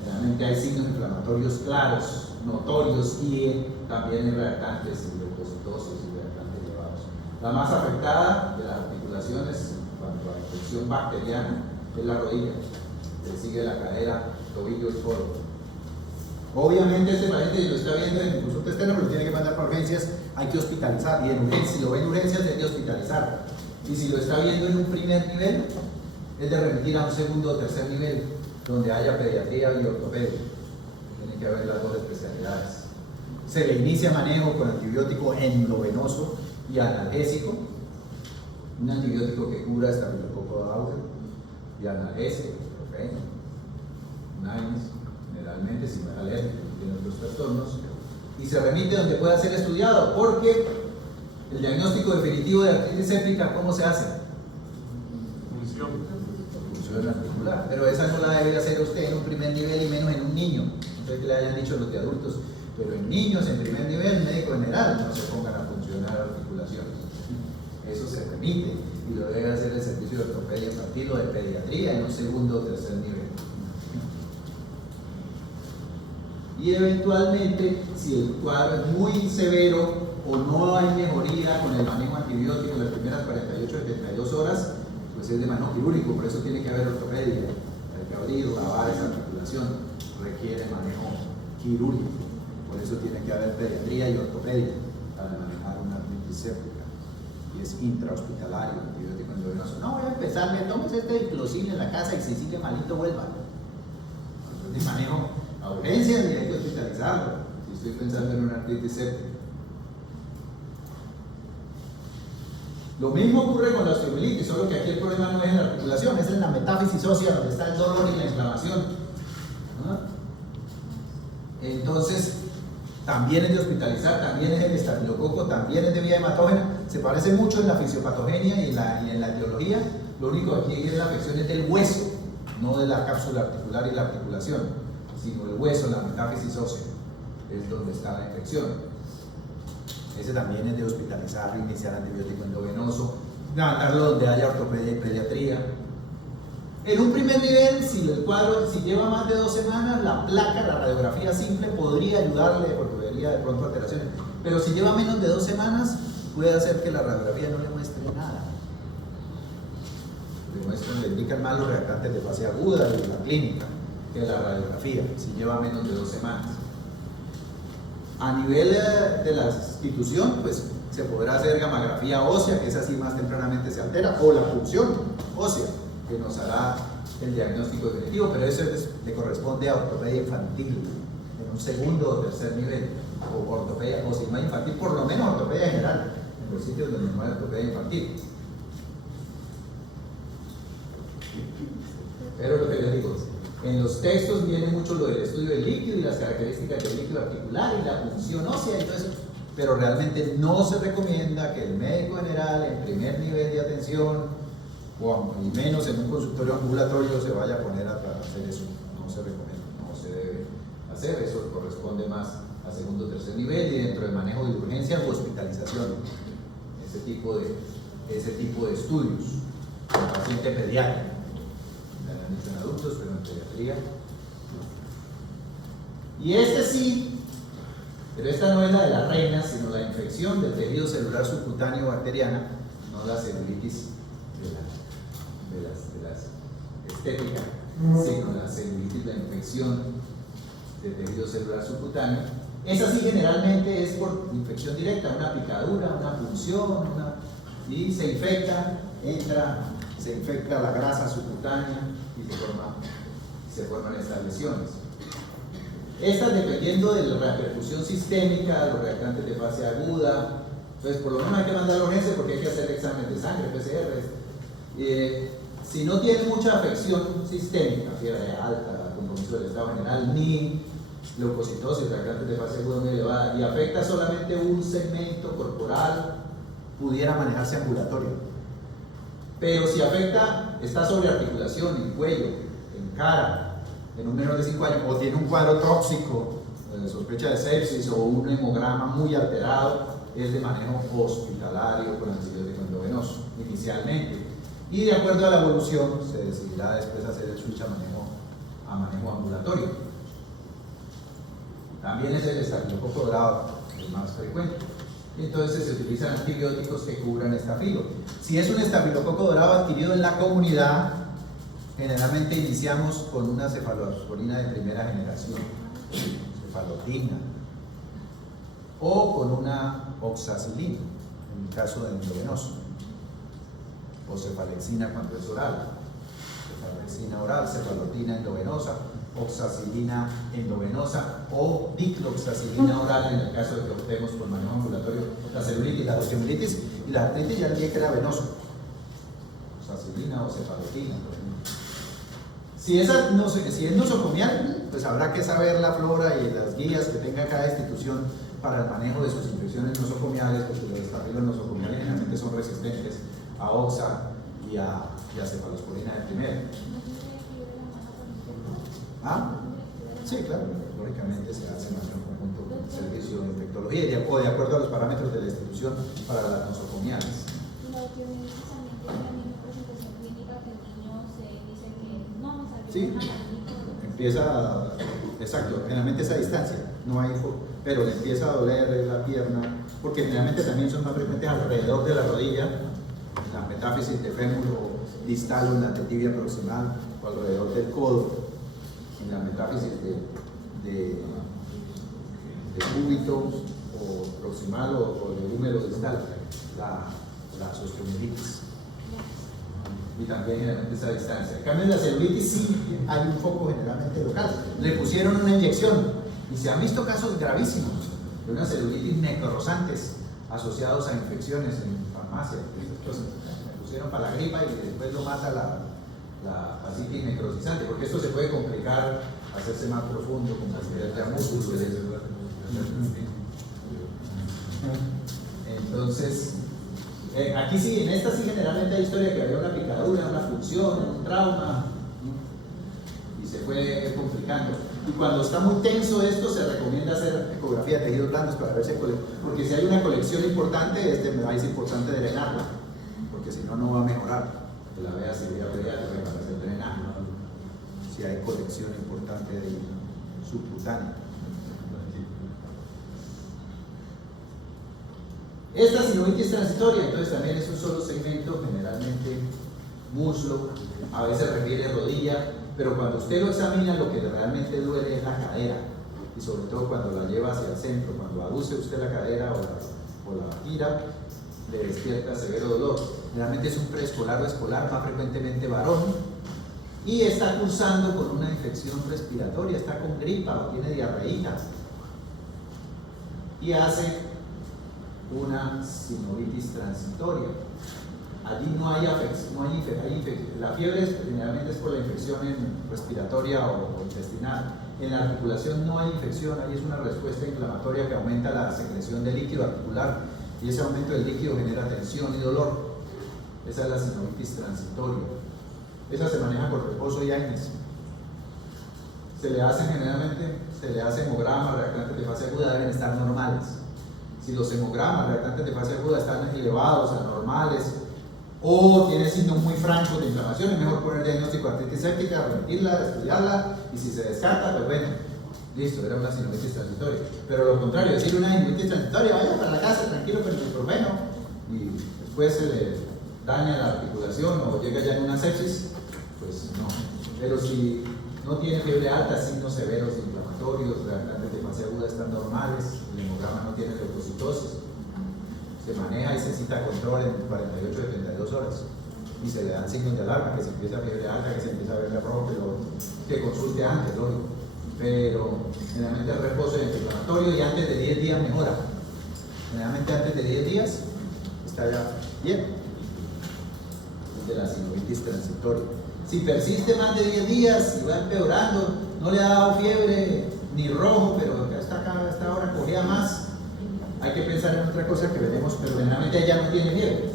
Generalmente hay signos inflamatorios claros, notorios, y también en reactantes y leucocitosis y reactantes elevados. La más afectada de las articulaciones en cuanto a infección bacteriana es la rodilla, le sigue la cadera, tobillo y codo. Obviamente este paciente, si lo está viendo en consulta externa, pero lo tiene que mandar para urgencias, hay que hospitalizar, y en urgencias, si lo ve en urgencias, hay que hospitalizar. Y si lo está viendo en un primer nivel, es de remitir a un segundo o tercer nivel, donde haya pediatría y ortopedia. Tiene que haber las dos especialidades. Se le inicia manejo con antibiótico endovenoso y analgésico, un antibiótico que cura estafilococo aureus y analgésico, ibuprofeno, NINES, generalmente si no es alérgico, tiene otros trastornos, y se remite donde pueda ser estudiado, porque el diagnóstico definitivo de artritis séptica, ¿cómo se hace? Función articular, pero esa no la debe hacer usted en un primer nivel y menos en un niño. No sé que le hayan dicho los de adultos, pero en niños en primer nivel, médico general, no se pongan a funcionar articulaciones. Eso se remite y lo debe hacer el servicio de ortopedia infantil o de pediatría en un segundo o tercer nivel. Y eventualmente, si el cuadro es muy severo o no hay mejoría con el manejo antibiótico en las primeras 48 a 72 horas, pues es de manejo quirúrgico, por eso tiene que haber ortopedia. Hay que abrir o lavar esa articulación, requiere manejo quirúrgico, por eso tiene que haber pediatría y ortopedia para manejar una artritis séptica, y es intrahospitalario, antibiótico endovenoso. No voy a empezar, me tomes este diclocin en la casa y si sigue malito vuelva. Entonces manejo a urgencias y hay que hospitalizarlo si estoy pensando en una artritis séptica. Lo mismo ocurre con la osteomielitis, solo que aquí el problema no es en la articulación, es en la metáfisis ósea donde está el dolor y la inflamación. ¿No? Entonces, también es de hospitalizar, también es el estafilococo, también es de vía hematógena, se parece mucho en la fisiopatogenia y en la etiología. Lo único aquí es la afección es del hueso, no de la cápsula articular y la articulación, sino el hueso, la metáfisis ósea, es donde está la infección. Ese también es de hospitalizar, iniciar antibiótico endovenoso, levantarlo donde haya ortopedia y pediatría. En un primer nivel, si el cuadro lleva más de 2 semanas, la placa, la radiografía simple podría ayudarle porque vería de pronto alteraciones. Pero si lleva menos de 2 semanas, puede hacer que la radiografía no le muestre nada. Le indican más los reactantes de fase aguda y la clínica que la radiografía, si lleva menos de 2 semanas. A nivel de la institución, pues se podrá hacer gammagrafía ósea, que es así más tempranamente se altera, o la punción ósea, que nos hará el diagnóstico definitivo, pero eso le corresponde a ortopedia infantil, en un segundo o tercer nivel, o ortopedia, o si no hay infantil, por lo menos ortopedia general, en los sitios donde no hay ortopedia infantil. Pero lo que les digo, en los textos viene mucho lo del estudio del líquido y las características del líquido articular y la función ósea y todo eso, pero realmente no se recomienda que el médico general en primer nivel de atención y menos en un consultorio ambulatorio se vaya a poner a hacer eso. No se recomienda, no se debe hacer, eso corresponde más a segundo o tercer nivel, y dentro del manejo de urgencias u hospitalización, ese tipo de estudios, el paciente pediátrico, han dicho en adultos, pero en pediatría. Y este sí, pero esta no es la de la reina, sino la infección del tejido celular subcutáneo bacteriana, no la celulitis de las estéticas, sino la celulitis, la infección del tejido celular subcutáneo. Esa sí generalmente es por infección directa, una picadura, una punción, y se infecta, se infecta la grasa subcutánea y se forman estas lesiones. Estas, dependiendo de la repercusión sistémica, los reactantes de fase aguda, entonces por lo menos hay que mandar a urgencia porque hay que hacer exámenes de sangre, PCR. Si no tiene mucha afección sistémica, fiebre alta, compromiso del estado general, ni leucocitosis, reactantes de fase aguda muy elevada, y afecta solamente un segmento corporal, pudiera manejarse ambulatorio. Pero si afecta, está sobre articulación, en cuello, en cara, en un menor de 5 años, o tiene un cuadro tóxico, sospecha de sepsis o un hemograma muy alterado, es de manejo hospitalario con antibiótico endovenoso, inicialmente. Y de acuerdo a la evolución, se decidirá después hacer el switch a manejo ambulatorio. También es el estafilococo dorado, el más frecuente. Y entonces se utilizan antibióticos que cubran estafilo. Si es un estafilococo dorado adquirido en la comunidad, generalmente iniciamos con una cefalosporina de primera generación, cefalotina, o con una oxacilina, en el caso del endovenoso, o cefalexina cuando es oral, cefalexina oral, cefalotina endovenosa, oxacilina endovenosa o dicloxacilina oral en el caso de que optemos por manejo ambulatorio la celulitis, la osteomielitis y la artritis. Ya le dije que era venoso, oxacilina o cefalotina, por ejemplo. Si es nosocomial, pues habrá que saber la flora y las guías que tenga cada institución para el manejo de sus infecciones nosocomiales, porque los estafilos nosocomiales generalmente son resistentes a oxa y a cefalosporina de primera. ¿Ah? Sí, claro, lógicamente se hace más en conjunto con el servicio de infectología y de acuerdo a los parámetros de la institución para las nosocomiales. Sí, empieza, exacto, generalmente es a distancia, no hay, pero le empieza a doler la pierna, porque generalmente también son más frecuentes alrededor de la rodilla, en la metáfisis de fémur distal o en la tibia proximal, o alrededor del codo, en la metáfisis de cúbito o proximal o de húmero distal, la osteomielitis. Y también generalmente esa distancia. En cambio, en la celulitis sí hay un foco generalmente local. Le pusieron una inyección y se han visto casos gravísimos de una celulitis necrosantes asociados a infecciones en farmacia. Le pusieron para la gripa y después lo mata la fascitis necrosizante, porque esto se puede complicar, hacerse más profundo, con pérdida de músculos. Entonces, aquí sí, en esta sí generalmente hay historia que había una picadura, una punción, un trauma, y se fue complicando. Y cuando está muy tenso esto, se recomienda hacer ecografía de tejidos blandos para ver si porque si hay una colección importante, es importante drenarla, porque si no, no va a mejorar. Que la vea cirugía pediátrica para hacer drenaje, si hay colección importante de subcutánea. Esta sinovitis transitoria, entonces también es un solo segmento, generalmente muslo, a veces refiere rodilla, pero cuando usted lo examina, lo que realmente duele es la cadera, y sobre todo cuando la lleva hacia el centro, cuando aduce usted la cadera o la gira, le despierta severo dolor. Generalmente es un preescolar o escolar, más frecuentemente varón, y está cursando con una infección respiratoria, está con gripa o tiene diarreína, y hace una sinovitis transitoria. Allí no hay afección, la fiebre generalmente es por la infección respiratoria o intestinal. En la articulación no hay infección, ahí es una respuesta inflamatoria que aumenta la secreción de líquido articular y ese aumento del líquido genera tensión y dolor. Esa es la sinovitis transitoria. Esa se maneja con reposo y AINES. generalmente, se le hace hemograma, reactantes de fase aguda deben estar normales. Si los hemogramas, reactantes de fase aguda están elevados, anormales, o tiene signos muy francos de inflamación, es mejor poner diagnóstico de artritis séptica, remitirla, estudiarla, y si se descarta, pues bueno, listo, era una sinusitis transitoria. Pero lo contrario, decir una sinusitis transitoria, vaya para la casa tranquilo con el ibuprofeno, y después se le daña la articulación o llega ya en una sepsis, pues no. Pero si no tiene fiebre alta, signos severos inflamatorios, reactantes de fase aguda están normales, el hemograma no tiene leucocitosis, se maneja y se cita control en 48 a 72 horas y se le dan signos de alarma, que se empieza fiebre alta, que se empieza a ver rojo, que consulte antes, lógico. Pero generalmente el reposo es inflamatorio y antes de 10 días mejora. Generalmente antes de 10 días está ya bien. Es de la sinusitis transitoria. Si persiste más de 10 días y va empeorando, no le ha dado fiebre ni rojo, pero hasta ahora cogía más, hay que pensar en otra cosa que veremos, pero generalmente ella no tiene fiebre.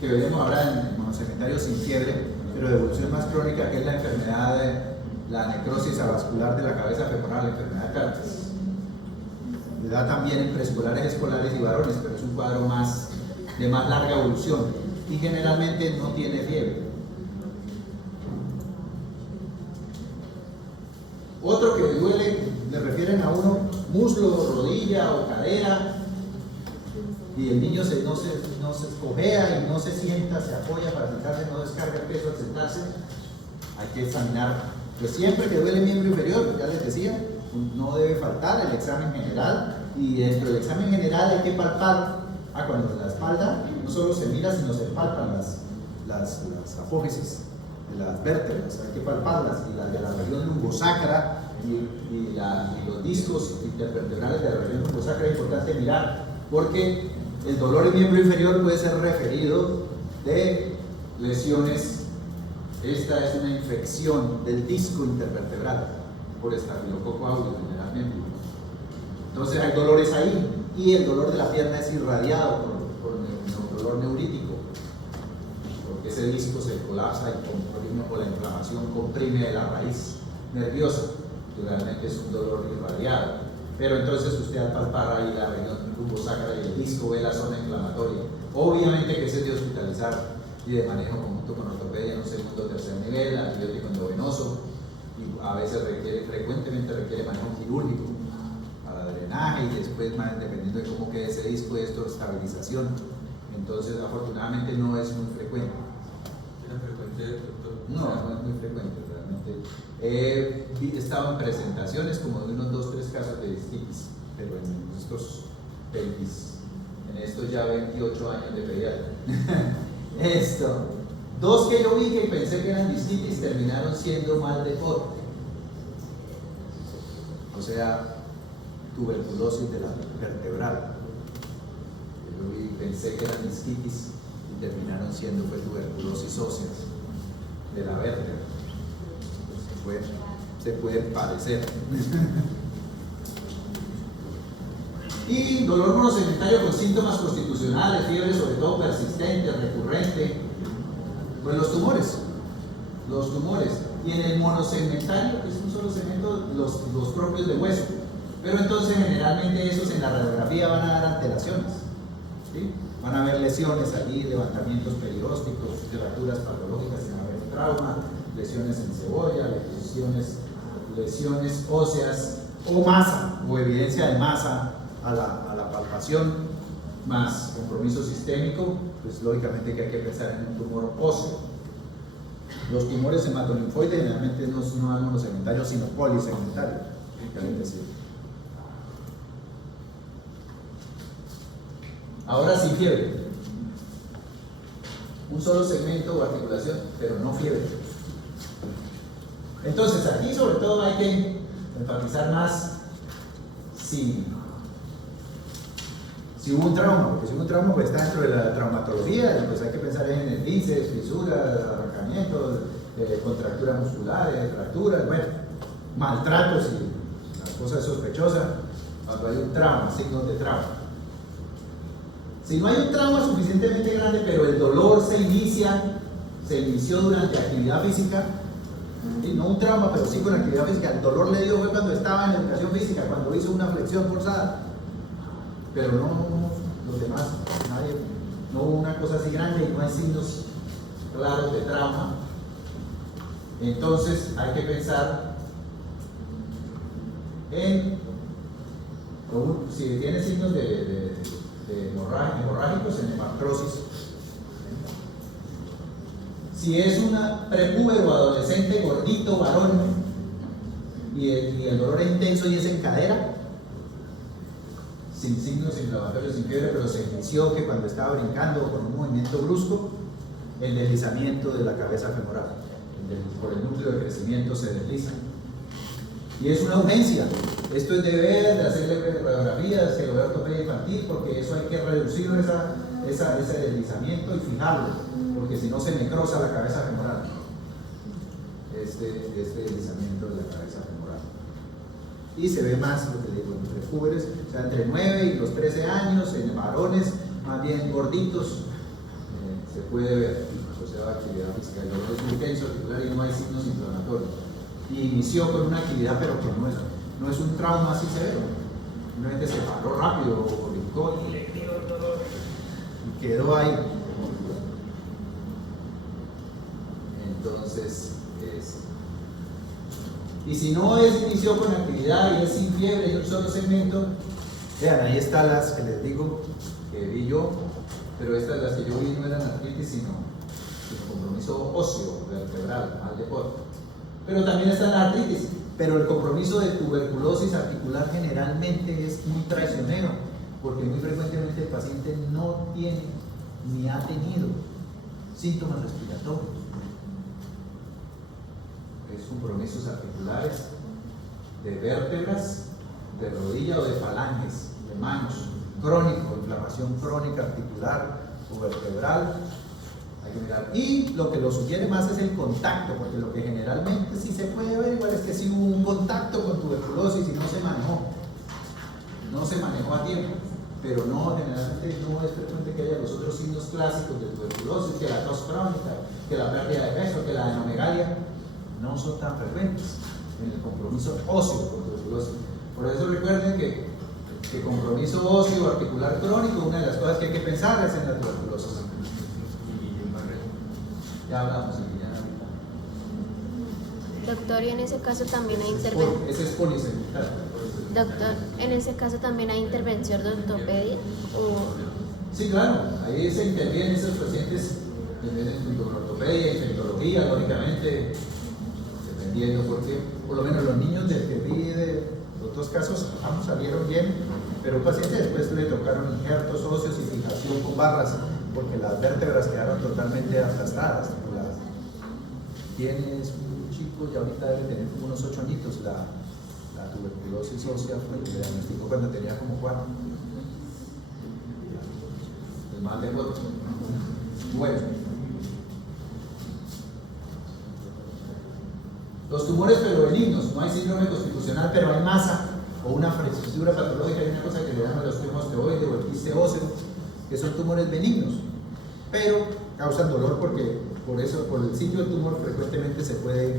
Que veremos ahora en monosegmentario sin fiebre, pero de evolución más crónica, que es la enfermedad de la necrosis avascular de la cabeza femoral, la enfermedad de Cartes. Le da también en preescolares, escolares y varones, pero es un cuadro de más larga evolución y generalmente no tiene fiebre. Otro que le duele, le refieren a uno muslo, rodilla o cadera, y el niño no se cojea y no se sienta, se apoya para sentarse, no descarga el peso al sentarse. Hay que examinar, pues siempre que duele el miembro inferior, ya les decía, no debe faltar el examen general, y dentro del examen general hay que palpar, cuando en la espalda no solo se mira, sino se palpan las apófisis de las vértebras, hay que palparlas, y las de la región lumbosacra y los discos intervertebrales de la región lumbosacra es importante mirar, porque el dolor en miembro inferior puede ser referido de lesiones. Esta es una infección del disco intervertebral por estafilococo aureus generalmente. Entonces hay dolores ahí, y el dolor de la pierna es irradiado por dolor neurítico, porque ese disco se colapsa y comprime, o la inflamación comprime la raíz nerviosa, que realmente es un dolor irradiado. Pero entonces usted al palpar ahí la región lumbosacra y el disco ve la zona inflamatoria. Obviamente que ese es de hospitalizar y de manejo conjunto con ortopedia en un segundo o tercer nivel, antibiótico endovenoso, y a veces frecuentemente requiere manejo quirúrgico para drenaje, y después, dependiendo de cómo quede ese disco, esto estabilización. Entonces afortunadamente no es muy frecuente. ¿Era frecuente, doctor? No es muy frecuente realmente. He estado en presentaciones como de unos 2-3 casos de disquitis, pero en estos 20, ya 28 años de pediatra. Dos que yo vi que pensé que eran disquitis terminaron siendo mal de corte, o sea, tuberculosis de la vertebral. Yo vi, pensé que eran disquitis y terminaron siendo tuberculosis óseas de la vértebra. Se pueden padecer. Y dolor monosegmentario con síntomas constitucionales, fiebre sobre todo persistente, recurrente. Pues los tumores. Y en el monosegmentario, que es un solo segmento, los propios de hueso. Pero entonces generalmente esos en la radiografía van a dar alteraciones, ¿sí? Van a haber lesiones allí, levantamientos periósticos, fracturas patológicas, van a haber trauma, lesiones en cebolla, lesiones óseas o masa, o evidencia de masa a la palpación, más compromiso sistémico, pues lógicamente que hay que pensar en un tumor óseo. Los tumores hematolinfoides generalmente no son monosegmentarios, sino polisegmentarios, sí. Ahora sí, fiebre. Un solo segmento o articulación, pero no fiebre. Entonces, aquí sobre todo hay que enfatizar más si hubo un trauma, porque si hubo un trauma pues está dentro de la traumatología, y pues hay que pensar en esguinces, fisuras, arrancamientos, contracturas musculares, fracturas, bueno, maltratos y las cosas sospechosas cuando hay un trauma, signos de trauma. Si no hay un trauma suficientemente grande, pero el dolor se inició durante actividad física, Y no un trauma, pero sí con actividad física. El dolor le dio fue cuando estaba en educación física, cuando hizo una flexión forzada. Pero no los demás, nadie, no hubo una cosa así grande y no hay signos claros de trauma. Entonces hay que pensar en, si tiene signos de hemorrágicos, en hemartrosis. Si es una prepúbero adolescente gordito varón y el dolor es intenso y es en cadera, sin signos inflamatorios, sin fiebre, pero se inició que cuando estaba brincando con un movimiento brusco, el deslizamiento de la cabeza femoral, por el núcleo de crecimiento se desliza. Y es una urgencia. Esto es deber de hacerle radiografías, que lo vea ortopedia infantil, porque eso hay que reducir ese deslizamiento y fijarlo, porque si no se necrosa la cabeza femoral. Este deslizamiento de la cabeza femoral. Y se ve más, lo que digo, entre jóvenes, o sea, entre 9 y los 13 años, en varones más bien gorditos, se puede ver asociado a actividad física. El dolor es muy intenso, articular y no hay signos inflamatorios. Y inició con una actividad, pero que no es un trauma así severo. Simplemente se paró rápido, o brincó y le dio el dolor y quedó ahí. Entonces, y si no inició con actividad y es sin fiebre y un solo segmento, vean, ahí están las que les digo que vi yo, pero estas las que yo vi no eran artritis, sino compromiso óseo, vertebral, mal de deporte. Pero también está la artritis, pero el compromiso de tuberculosis articular generalmente es muy traicionero, porque muy frecuentemente el paciente no tiene ni ha tenido síntomas respiratorios. Es compromisos articulares de vértebras, de rodilla o de falanges, de manos, crónico, inflamación crónica articular o vertebral. Hay que mirar. Y lo que lo sugiere más es el contacto, porque lo que generalmente sí se puede ver igual es que sí hubo un contacto con tuberculosis y no se manejó a tiempo, pero generalmente no es frecuente que haya los otros signos clásicos de tuberculosis, que la tos crónica, que la pérdida de peso, que la adenomegalia, no son tan frecuentes en el compromiso óseo con tuberculosis. Por eso recuerden que compromiso óseo articular crónico, una de las cosas que hay que pensar es en la tuberculosis. Ya hablamos en Guillain-Barré. Doctor, y en ese caso también hay intervención. Ese es policenital. Doctor, en ese caso también hay intervención de ortopedia. Sí, claro, ahí se intervienen esos pacientes en ortopedia, infectología, lógicamente, dependiendo, porque por lo menos los niños del que vi de los dos casos ambos salieron bien, pero un paciente después le tocaron injertos óseos y fijación con barras, porque las vértebras quedaron totalmente aplastadas. Tienes un chico, ya ahorita debe tener como unos 8 añitos, la tuberculosis ósea fue, le diagnosticó cuando tenía como 4. El mal de cuerpo. Bueno. Los tumores pero benignos, no hay síndrome constitucional, pero hay masa o una fresura patológica, hay una cosa que le llaman el osteomosteoide o el quiste óseo, que son tumores benignos, pero causan dolor porque por el sitio del tumor frecuentemente se puede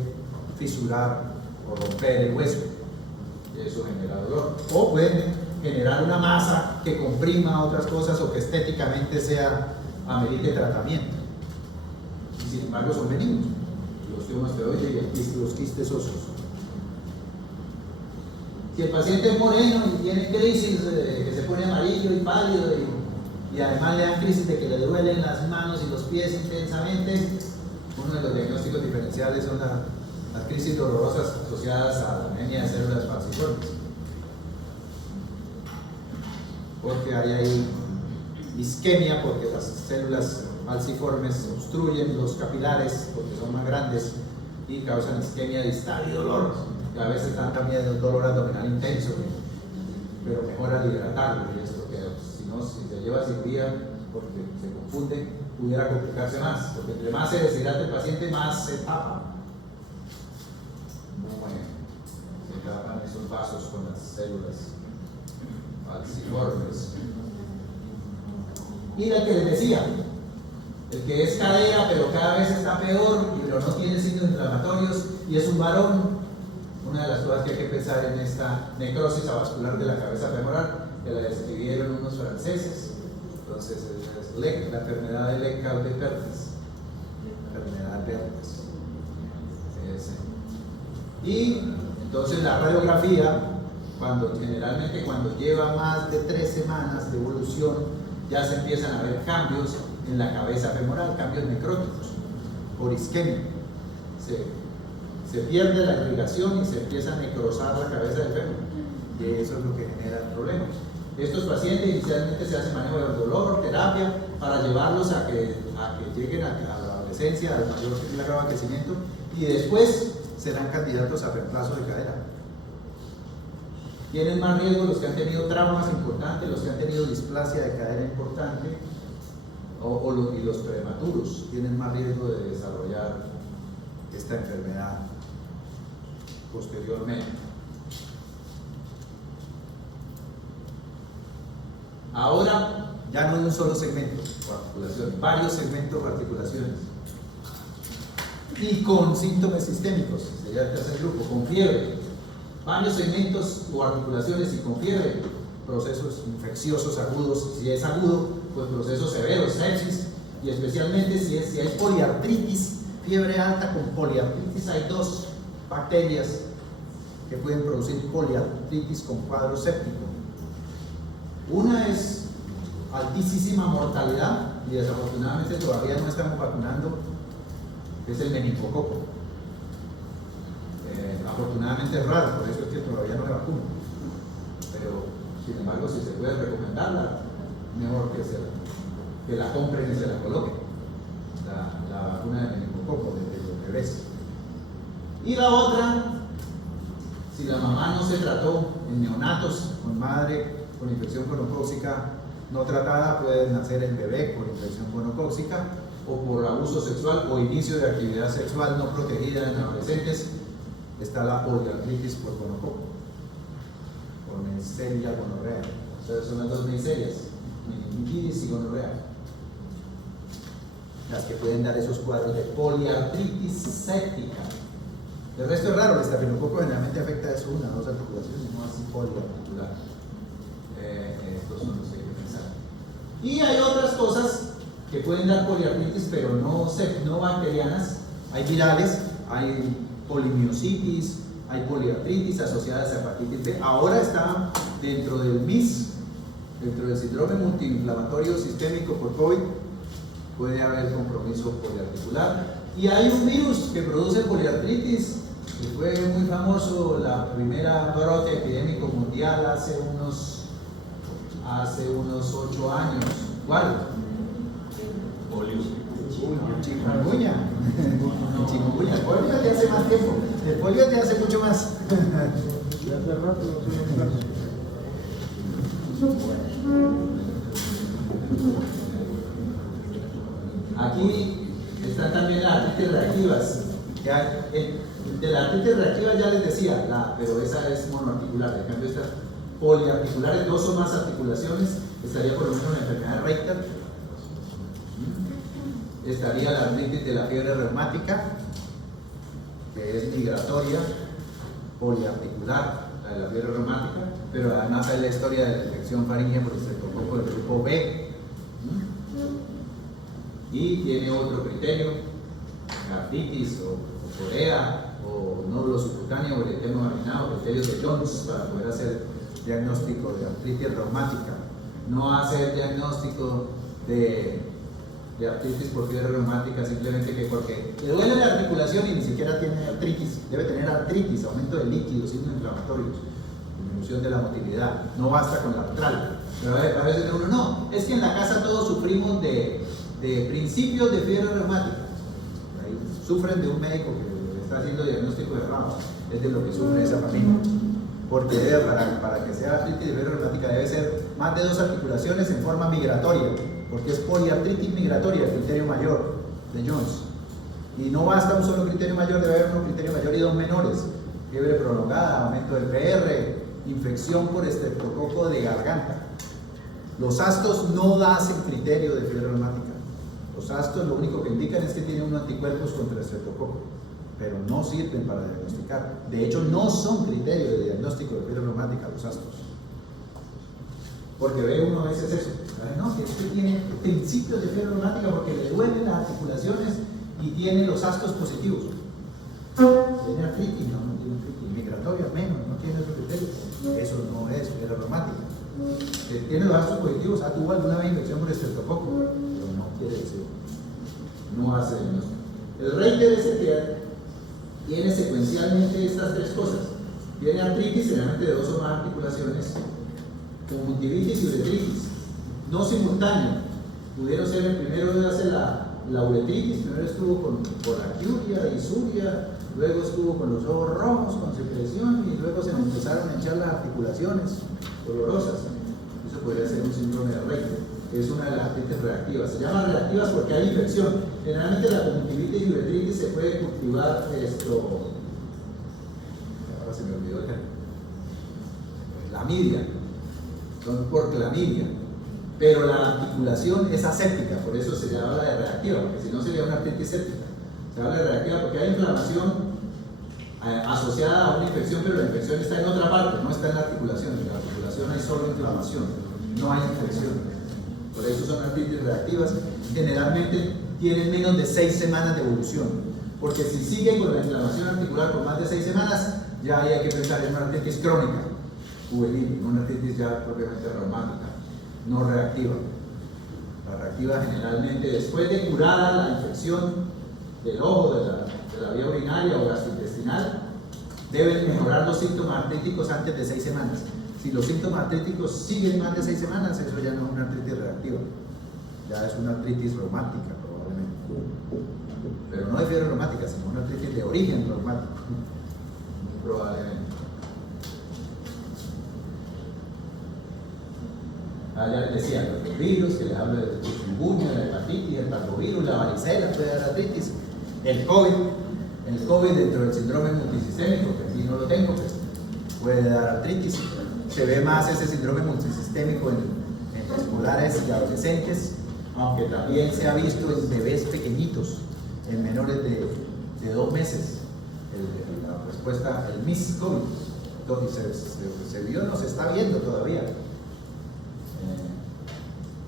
fisurar o romper el hueso, y eso genera dolor. O pueden generar una masa que comprima otras cosas o que estéticamente amerite tratamiento. Sin embargo, son benignos. El osteomosteoide y los quistes óseos. Si el paciente es moreno y tiene crisis, que se pone amarillo y pálido y además le dan crisis de que le duelen las manos y los pies intensamente, uno de los diagnósticos diferenciales son las crisis dolorosas asociadas a la anemia de células falciformes, porque hay ahí isquemia, porque las células falciformes obstruyen los capilares porque son más grandes y causan isquemia distal y dolor, que a veces dan también un dolor abdominal intenso, pero mejor al hidratarlo, y esto que si se lleva cirugía porque se confunde, pudiera complicarse más, porque entre más se deshidrata el paciente, más se tapa. Bueno, se tapan esos vasos con las células falciformes. Y el que les decía, el que es cadera pero cada vez está peor, pero no tiene signos inflamatorios, y es un varón. Una de las cosas que hay que pensar en esta necrosis avascular de la cabeza femoral, que la describieron unos franceses. Entonces es la enfermedad de Lecque-Perthes, la enfermedad de Perthes. Y entonces la radiografía, generalmente cuando lleva más de 3 semanas de evolución, ya se empiezan a ver cambios en la cabeza femoral, cambios necróticos por isquemia. Se pierde la irrigación y se empieza a necrosar la cabeza del fémur, y eso es lo que genera problemas. Estos pacientes inicialmente se hace manejo del dolor, terapia, para llevarlos a que lleguen a la adolescencia, al mayor grado de crecimiento, y después serán candidatos a reemplazo de cadera. Tienen más riesgo los que han tenido traumas importantes, los que han tenido displasia de cadera importante, y los prematuros tienen más riesgo de desarrollar esta enfermedad posteriormente. Ahora ya no es un solo segmento o articulación, varios segmentos o articulaciones, y con síntomas sistémicos, sería el tercer grupo, con fiebre, varios segmentos o articulaciones y con fiebre, procesos infecciosos agudos, si es agudo, pues procesos severos, sepsis, y especialmente si hay poliartritis, fiebre alta con poliartritis. Hay 2 bacterias que pueden producir poliartritis con cuadro séptico. Una es altísima mortalidad, y desafortunadamente todavía no estamos vacunando, es el meningococo. Afortunadamente es raro, por eso es que todavía no me vacuno, pero sin embargo si se puede recomendarla, mejor que la compren y se la coloquen, la vacuna de meningococo desde los bebés. Y la otra, si la mamá no se trató en neonatos con madre con infección gonocócica no tratada, puede nacer el bebé con infección gonocócica, o por abuso sexual o inicio de actividad sexual no protegida en adolescentes. Está la poliartritis por gonococo, por Neisseria gonorrea. Entonces son las 2 Neisserias, meningitis y gonorrea, las que pueden dar esos cuadros de poliartritis séptica. El resto es raro, el estafilococo generalmente afecta a eso, 1 o 2 articulaciones, no así poliarticular. Estos son los que hay que pensar. Y hay otras cosas que pueden dar poliartritis, pero no bacterianas. Hay virales, hay polimiositis, hay poliartritis asociadas a hepatitis B. Ahora está dentro del MIS, dentro del síndrome multiinflamatorio sistémico por COVID, puede haber compromiso poliarticular. Y hay un virus que produce poliartritis, que fue muy famoso, la primera brote epidémico mundial hace unos 8 años. ¿Cuál? Chikungunya. Chikungunya. El polio es de hace más tiempo. El polio es de hace mucho más. Aquí están también las artritis reactivas. De la artritis reactiva ya les decía, pero esa es monoarticular. En cambio, estas poliarticulares, 2 o más articulaciones, estaría por lo menos la enfermedad de Reiter. Estaría la artritis de la fiebre reumática, que es migratoria, poliarticular, la de la fiebre reumática, pero además hay la historia de la infección faríngea por el estreptococo del grupo B. Y tiene otro criterio, gastritis o corea o nódulo subcutáneo o eritema marginado, criterios de Jones para poder hacer diagnóstico de artritis reumática. No hacer diagnóstico de artritis por fiebre reumática simplemente que porque le duele la articulación y ni siquiera tiene artritis. Debe tener artritis, aumento de líquidos, signos inflamatorios, disminución de la motilidad. No basta con la artral. Pero a veces uno no, es que en la casa todos sufrimos de principios de fiebre reumática. Ahí sufren de un médico que está haciendo diagnóstico errado, es de lo que sufre esa familia. Porque para que sea artritis de fiebre reumática debe ser más de 2 articulaciones en forma migratoria, porque es poliartritis migratoria, el criterio mayor de Jones. Y no basta un solo criterio mayor, debe haber un criterio mayor y 2 menores. Fiebre prolongada, aumento del PR, infección por estreptococo de garganta. Los astos no hacen criterio de fiebre reumática. Los astos lo único que indican es que tiene unos anticuerpos contra el estreptococo. pero no sirven para diagnosticar. De hecho, no son criterio de diagnóstico de fiebre reumática los astros. Porque ve uno a veces eso, no, que usted tiene principios de fiebre reumática porque le duelen las articulaciones y tiene los astros positivos. Tiene artritis, no tiene artritis. Migratoria, menos, no tiene esos criterios. Eso no es fiebre reumática. Tiene los astros positivos, tuvo alguna vez infección por estreptococo, pero no quiere decir, no hace diagnóstico. El Reiter es el que tiene secuencialmente estas tres cosas. Tiene artritis, generalmente de 2 o más articulaciones, conjuntivitis y uretritis, no simultáneo. Pudieron ser el primero de hacer la uretritis, primero estuvo con aquiuria, disuria, luego estuvo con los ojos rojos, con secreción, y luego se empezaron a hinchar las articulaciones dolorosas. Eso podría ser un síndrome de Reiter. Es una de las artritis reactivas. Se llaman reactivas porque hay infección. Generalmente la conjuntivitis y uretritis se puede cultivar ahora se me olvidó el término. Clamidia. Son por clamidia. Pero la articulación es aséptica, por eso se habla de reactiva, porque si no sería una artritis séptica. Se habla de reactiva porque hay inflamación asociada a una infección, pero la infección está en otra parte, no está en la articulación. En la articulación hay solo inflamación, no hay infección. Por eso son artritis reactivas. Generalmente tienen menos de 6 semanas de evolución, porque si sigue con la inflamación articular por más de 6 semanas, ya hay que pensar en una artritis crónica, juvenil, una artritis ya propiamente reumática, no reactiva. La reactiva generalmente, después de curada la infección del ojo, de la vía urinaria o gastrointestinal, deben mejorar los síntomas artríticos antes de 6 semanas. Si los síntomas artríticos siguen más de 6 semanas, eso ya no es una artritis reactiva, ya es una artritis reumática probablemente. Pero no de fiebre reumática, sino una artritis de origen reumático, muy probablemente. Ya les decía, los virus, que les hablo del chikungunya, la hepatitis, el parvovirus, la varicela, puede dar artritis, el COVID dentro del síndrome multisistémico, que aquí no lo tengo, pues, puede dar artritis. Se ve más ese síndrome multisistémico en escolares y adolescentes, aunque también se ha visto en bebés pequeñitos, en menores de 2 meses. La respuesta, el MIS-COVID, se vio, no se está viendo todavía.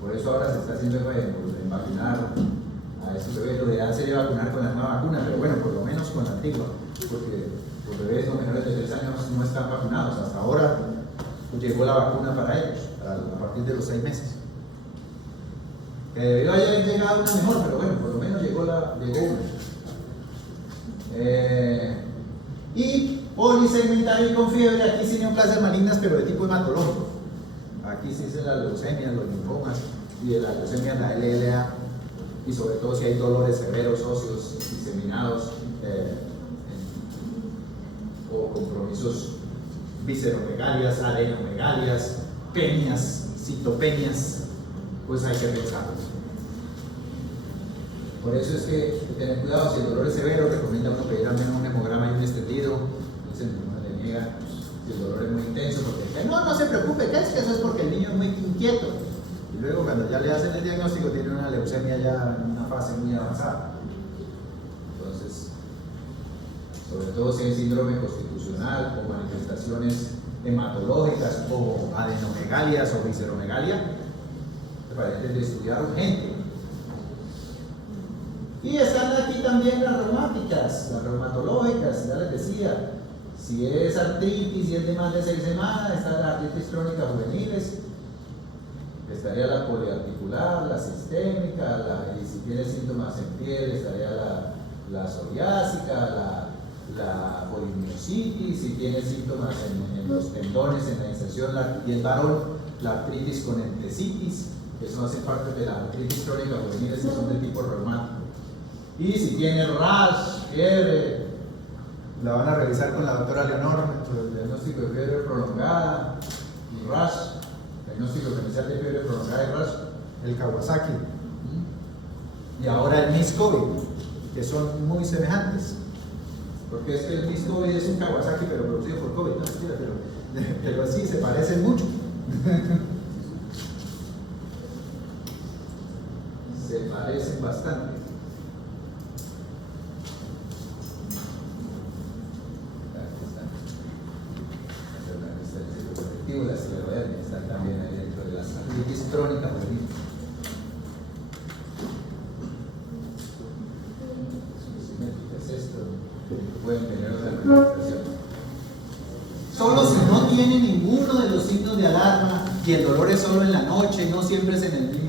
Por eso ahora se está haciendo en vacunar a esos bebés. Lo ideal sería vacunar con la nueva vacuna, pero bueno, por lo menos con la antigua, porque los bebés no menores de 3 años no están vacunados. Hasta ahora llegó la vacuna para ellos, a partir de los 6 meses. Debió haber llegado una mejor, pero bueno, por lo menos llegó una. Y polisegmentario con fiebre, aquí sí neoplasias malignas, pero de tipo hematológico. Aquí sí es la leucemia, los linfomas, y de la leucemia la LLA, y sobre todo si hay dolores severos óseos diseminados o compromisos visceromegalias, adenomegalias, penias, citopenias, pues hay que pensarlo. Por eso es que tener cuidado, si el dolor es severo, recomienda uno pedir al menos un hemograma y un extendido. Entonces uno le niega si el dolor es muy intenso, porque no se preocupe, que eso es porque el niño es muy inquieto. Y luego cuando ya le hacen el diagnóstico tiene una leucemia ya en una fase muy avanzada. Entonces, sobre todo si hay síndrome constitucional o manifestaciones hematológicas o adenomegalias o visceromegalia, parece de estudiar urgente. Y están aquí también las reumáticas, las reumatológicas, ya les decía, si es artritis y es de más de 6 semanas, están las artritis crónicas juveniles, estaría la poliarticular, la sistémica, y si tiene síntomas en piel, estaría la psoriásica, la polimiositis, si tiene síntomas en los tendones, en la inserción, y el varón, la artritis con entesitis, que eso hace parte de la artritis crónica juveniles que son de tipo reumático. Y si tiene rash, fiebre, la van a revisar con la doctora Leonor, el diagnóstico de fiebre prolongada y rash, diagnóstico diferencial de fiebre prolongada y rash, el Kawasaki. Y ahora el MIS-COVID, que son muy semejantes. Porque es que el MIS-COVID es un Kawasaki, pero producido por COVID, no mentira, pero sí, se parecen mucho. Se parecen bastante. manifestación. Solo si no tiene ninguno de los signos de alarma y el dolor es solo en la noche, no siempre es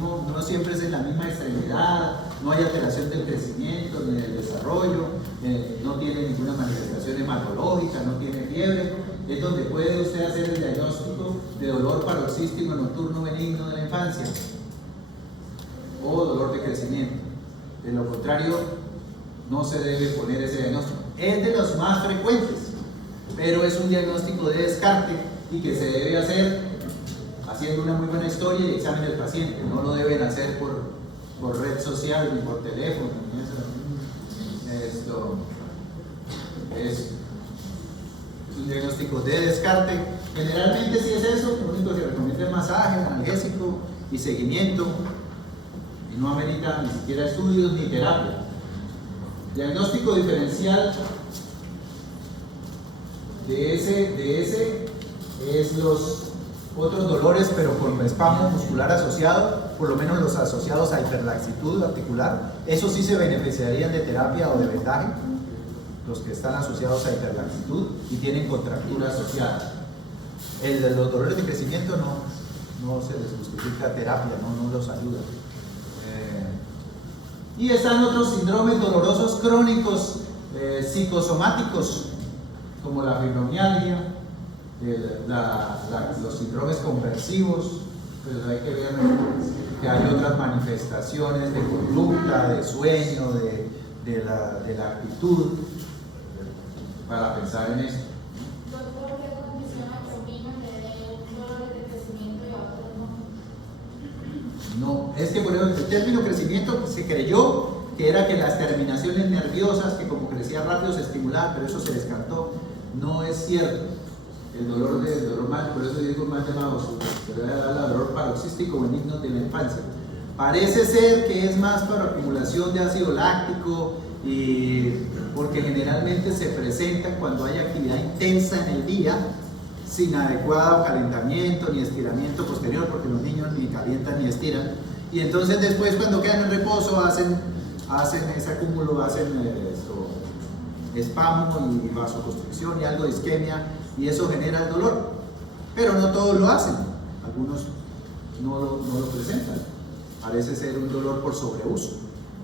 no siempre es en la misma extremidad, no hay alteración del crecimiento ni del desarrollo, no tiene ninguna manifestación hematológica, no tiene fiebre, es donde puede usted hacer el diagnóstico de dolor paroxístico nocturno benigno de la infancia o dolor de crecimiento. De lo contrario, no se debe poner ese diagnóstico. Es de los más frecuentes, pero es un diagnóstico de descarte y que se debe hacer haciendo una muy buena historia y examen del paciente. No lo deben hacer por red social ni por teléfono. Esto es un diagnóstico de descarte. Generalmente, si es eso, lo único que se recomienda es masaje, analgésico y seguimiento, y no amerita ni siquiera estudios ni terapia. Diagnóstico diferencial de ese es los otros dolores, pero con espasmo muscular asociado, por lo menos los asociados a hiperlaxitud articular. Esos sí se beneficiarían de terapia o de vendaje, los que están asociados a hiperlaxitud y tienen contractura asociada. Los dolores de crecimiento no se les justifica terapia, no los ayuda. Y están otros síndromes dolorosos crónicos psicosomáticos, como la fibromialgia, los síndromes conversivos. Pues hay que ver que hay otras manifestaciones de conducta, de sueño, de la actitud, para pensar en esto. Doctor, ¿qué condiciona que un niño le dé dolores de crecimiento y a otros no? No, es que por ejemplo, el término crecimiento se creyó que era que las terminaciones nerviosas, que como crecía rápido se estimulaban, pero eso se descartó. No es cierto. El dolor mal, por eso digo mal llamado, se le da el dolor paroxístico benigno de la infancia. Parece ser que es más por acumulación de ácido láctico y porque generalmente se presenta cuando hay actividad intensa en el día sin adecuado calentamiento ni estiramiento posterior, porque los niños ni calientan ni estiran, y entonces después cuando quedan en reposo hacen ese acúmulo, espasmo y vasoconstricción y algo de isquemia, y eso genera el dolor. Pero no todos lo hacen, algunos no lo presentan. Parece ser un dolor por sobreuso,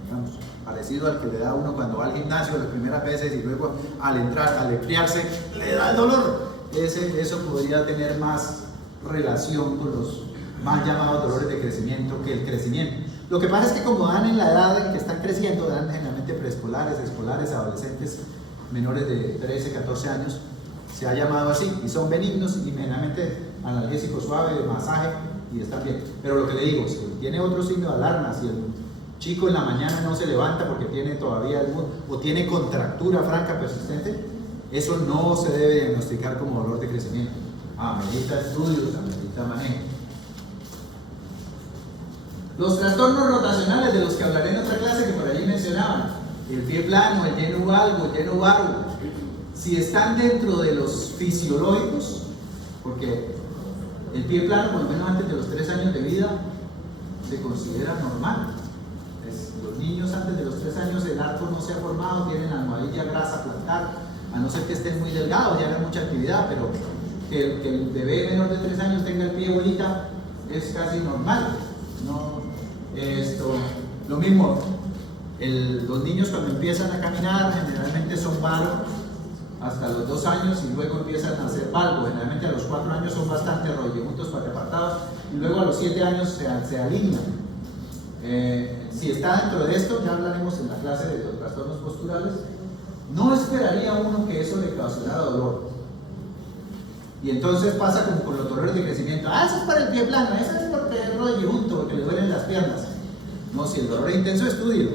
digamos, parecido al que le da a uno cuando va al gimnasio las primeras veces y luego al entrar, al enfriarse, le da el dolor. Eso podría tener más relación con los más llamados dolores de crecimiento que el crecimiento. Lo que pasa es que como dan en la edad en que están creciendo, dan generalmente preescolares, escolares, adolescentes menores de 13, 14 años, se ha llamado así, y son benignos y generalmente analgésico suave, masaje, y están bien. Pero lo que le digo, si tiene otro signo de alarma, si el chico en la mañana no se levanta porque tiene todavía o tiene contractura franca persistente, eso no se debe diagnosticar como dolor de crecimiento. Amerita estudios, amerita manejo. Los trastornos rotacionales de los que hablaré en otra clase que por allí mencionaban, el pie plano, el lleno valgo, el lleno barbo, si están dentro de los fisiológicos, porque el pie plano, por lo menos antes de los 3 años de vida, se considera normal. Los niños antes de los 3 años el arco no se ha formado, tienen almohadilla grasa plantar, a no ser que estén muy delgados y hagan mucha actividad, pero que el bebé menor de 3 años tenga el pie bolita es casi normal. Lo mismo, los niños cuando empiezan a caminar generalmente son varos hasta los 2 años y luego empiezan a hacer valgo. Generalmente a los 4 años son bastante rollegutos apartados y luego a los 7 años se alinean. Si está dentro de esto, ya hablaremos en la clase de los trastornos posturales, no esperaría uno que eso le causara dolor. Y entonces pasa como con los dolores de crecimiento. Eso es para el pie plano, eso es porque es rolleguto, porque le duelen las piernas. No, si el dolor es intenso, estúdielo,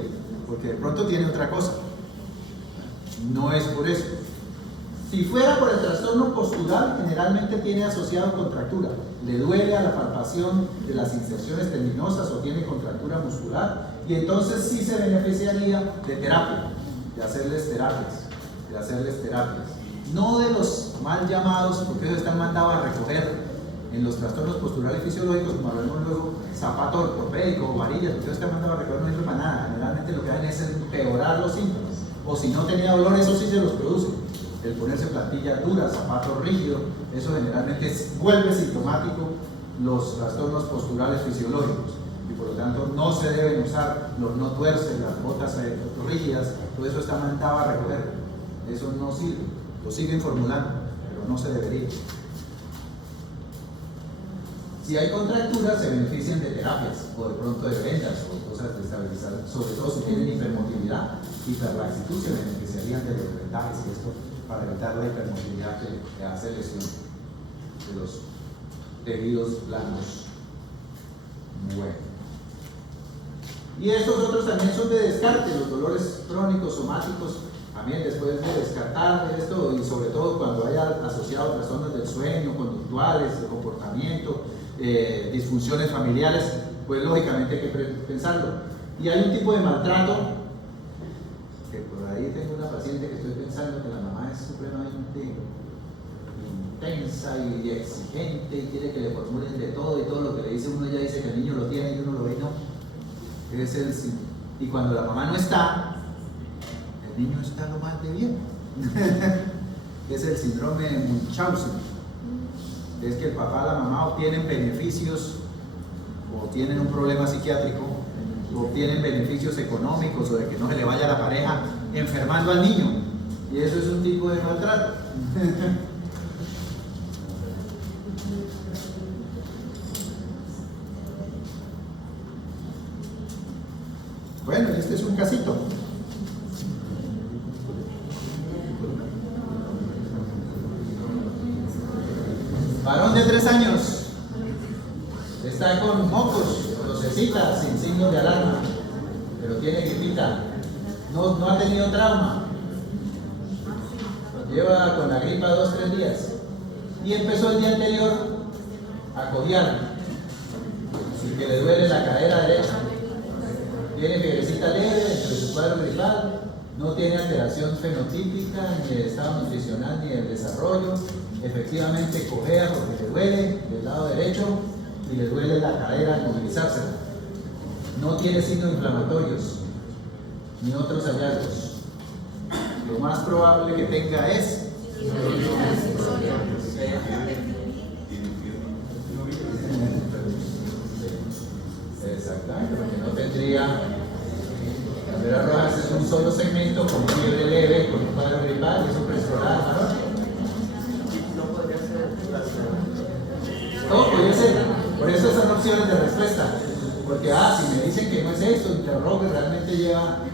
porque de pronto tiene otra cosa. No es por eso. Si fuera por el trastorno postural, generalmente tiene asociado contractura. Le duele a la palpación de las inserciones tendinosas o tiene contractura muscular, y entonces sí se beneficiaría de terapia, de hacerles terapias. No de los mal llamados, porque ellos están mandados a recoger en los trastornos posturales fisiológicos, como hablaremos luego, zapato ortopédico o varillas, porque ellos están mandados a recoger, no sirve para nada. Generalmente lo que hacen es empeorar los síntomas, o si no tenía dolor, eso sí se los produce. el ponerse plantilla dura, zapato rígido, eso generalmente vuelve sintomático los trastornos posturales fisiológicos y por lo tanto no se deben usar los no tuerces, las botas rígidas, todo eso está mandado a recoger, eso no sirve, lo siguen formulando, pero no se debería. Si hay contracturas, se benefician de terapias o de pronto de vendas o cosas de estabilizar, sobre todo si tienen hipermotilidad, hiperlaxitud, se beneficiarían de los vendajes y esto para evitar la hipermotilidad que hace lesión de los tejidos blandos. Bueno. Y estos otros también son de descarte, los dolores crónicos, somáticos, también después de descartar esto y sobre todo cuando haya asociado trastornos del sueño, conductuales, de comportamiento, disfunciones familiares, pues lógicamente hay que pensarlo. Y hay un tipo de maltrato, que por ahí tengo una paciente que estoy pensando que la mamá es supremamente intensa y exigente y quiere que le formulen de todo y todo lo que le dice uno ya dice que el niño lo tiene y uno lo ve y no. Y cuando la mamá no está, el niño está lo más de bien. Es el síndrome de Munchausen. Es que el papá y la mamá obtienen beneficios o tienen un problema psiquiátrico, o obtienen beneficios económicos o de que no se le vaya la pareja enfermando al niño. Y eso es un tipo de maltrato. Bueno, este es un casito. Varón de 3 años. Está con mocos, tosecita, sin signos de alarma, pero tiene gripita. No ha tenido trauma. Lleva con la gripa 2-3 días. Y empezó el día anterior a cojear. Así que le duele la cadera derecha. Tiene fiebrecita leve entre su cuadro gripal, no tiene alteración fenotípica, ni el estado nutricional, ni el desarrollo. Efectivamente cojea porque le duele del lado derecho y le duele la cadera al movilizársela. No tiene signos inflamatorios, ni otros hallazgos. Lo más probable que tenga es exactamente, porque no tendría. Banderas rojas es un solo segmento con fiebre leve, con un cuadro gripal, es un preescolar, ¿no? Todo podría ser, por eso son opciones de respuesta. Porque, si me dicen que no es esto, interrogo, realmente lleva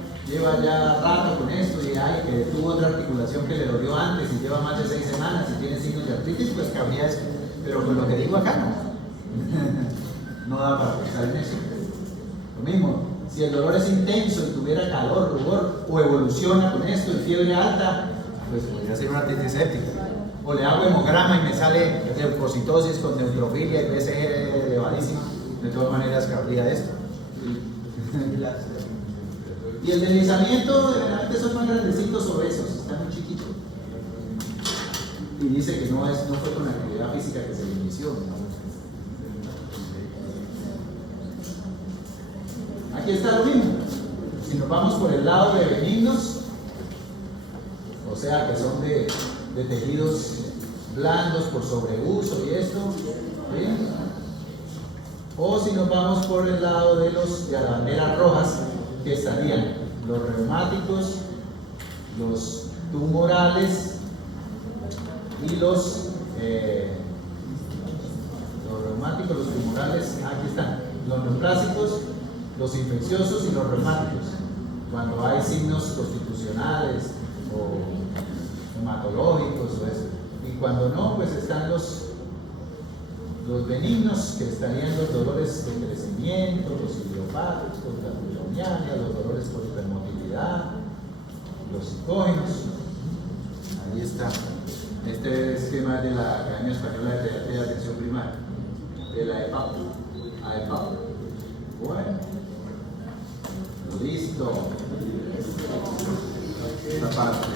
ya rato con esto, y que tuvo otra articulación que le dolió antes y lleva más de 6 semanas y tiene signos de artritis, pues cabría eso. Pero con lo que digo acá no da para pensar en eso. Lo mismo, si el dolor es intenso y tuviera calor, rubor, o evoluciona con esto y fiebre alta, pues podría ser una artritis séptica. O le hago hemograma y me sale leucocitosis con neutrofilia y PSG elevadísima. De todas maneras cabría esto. Y el deslizamiento, generalmente son más grandecitos obesos, está muy chiquito. Y dice que no fue con la actividad física que se le inició, ¿no? Aquí está lo mismo. Si nos vamos por el lado de benignos, o sea que son de tejidos blandos por sobreuso y esto, ¿sí? O si nos vamos por el lado de las banderas rojas, que estarían los reumáticos, los tumorales y los reumáticos, los tumorales, aquí están, los neoplásicos, los infecciosos y los reumáticos, cuando hay signos constitucionales o hematológicos o eso. Y cuando no, pues están los benignos, que estarían los dolores de crecimiento, los idiopáticos, la pulmoníaca, los dolores por hipermotilidad, los psicógenos. Ahí está. Este esquema es de la Academia Española de Terapia de Atención Primaria, de la EPAP. Bueno, listo. Esta parte.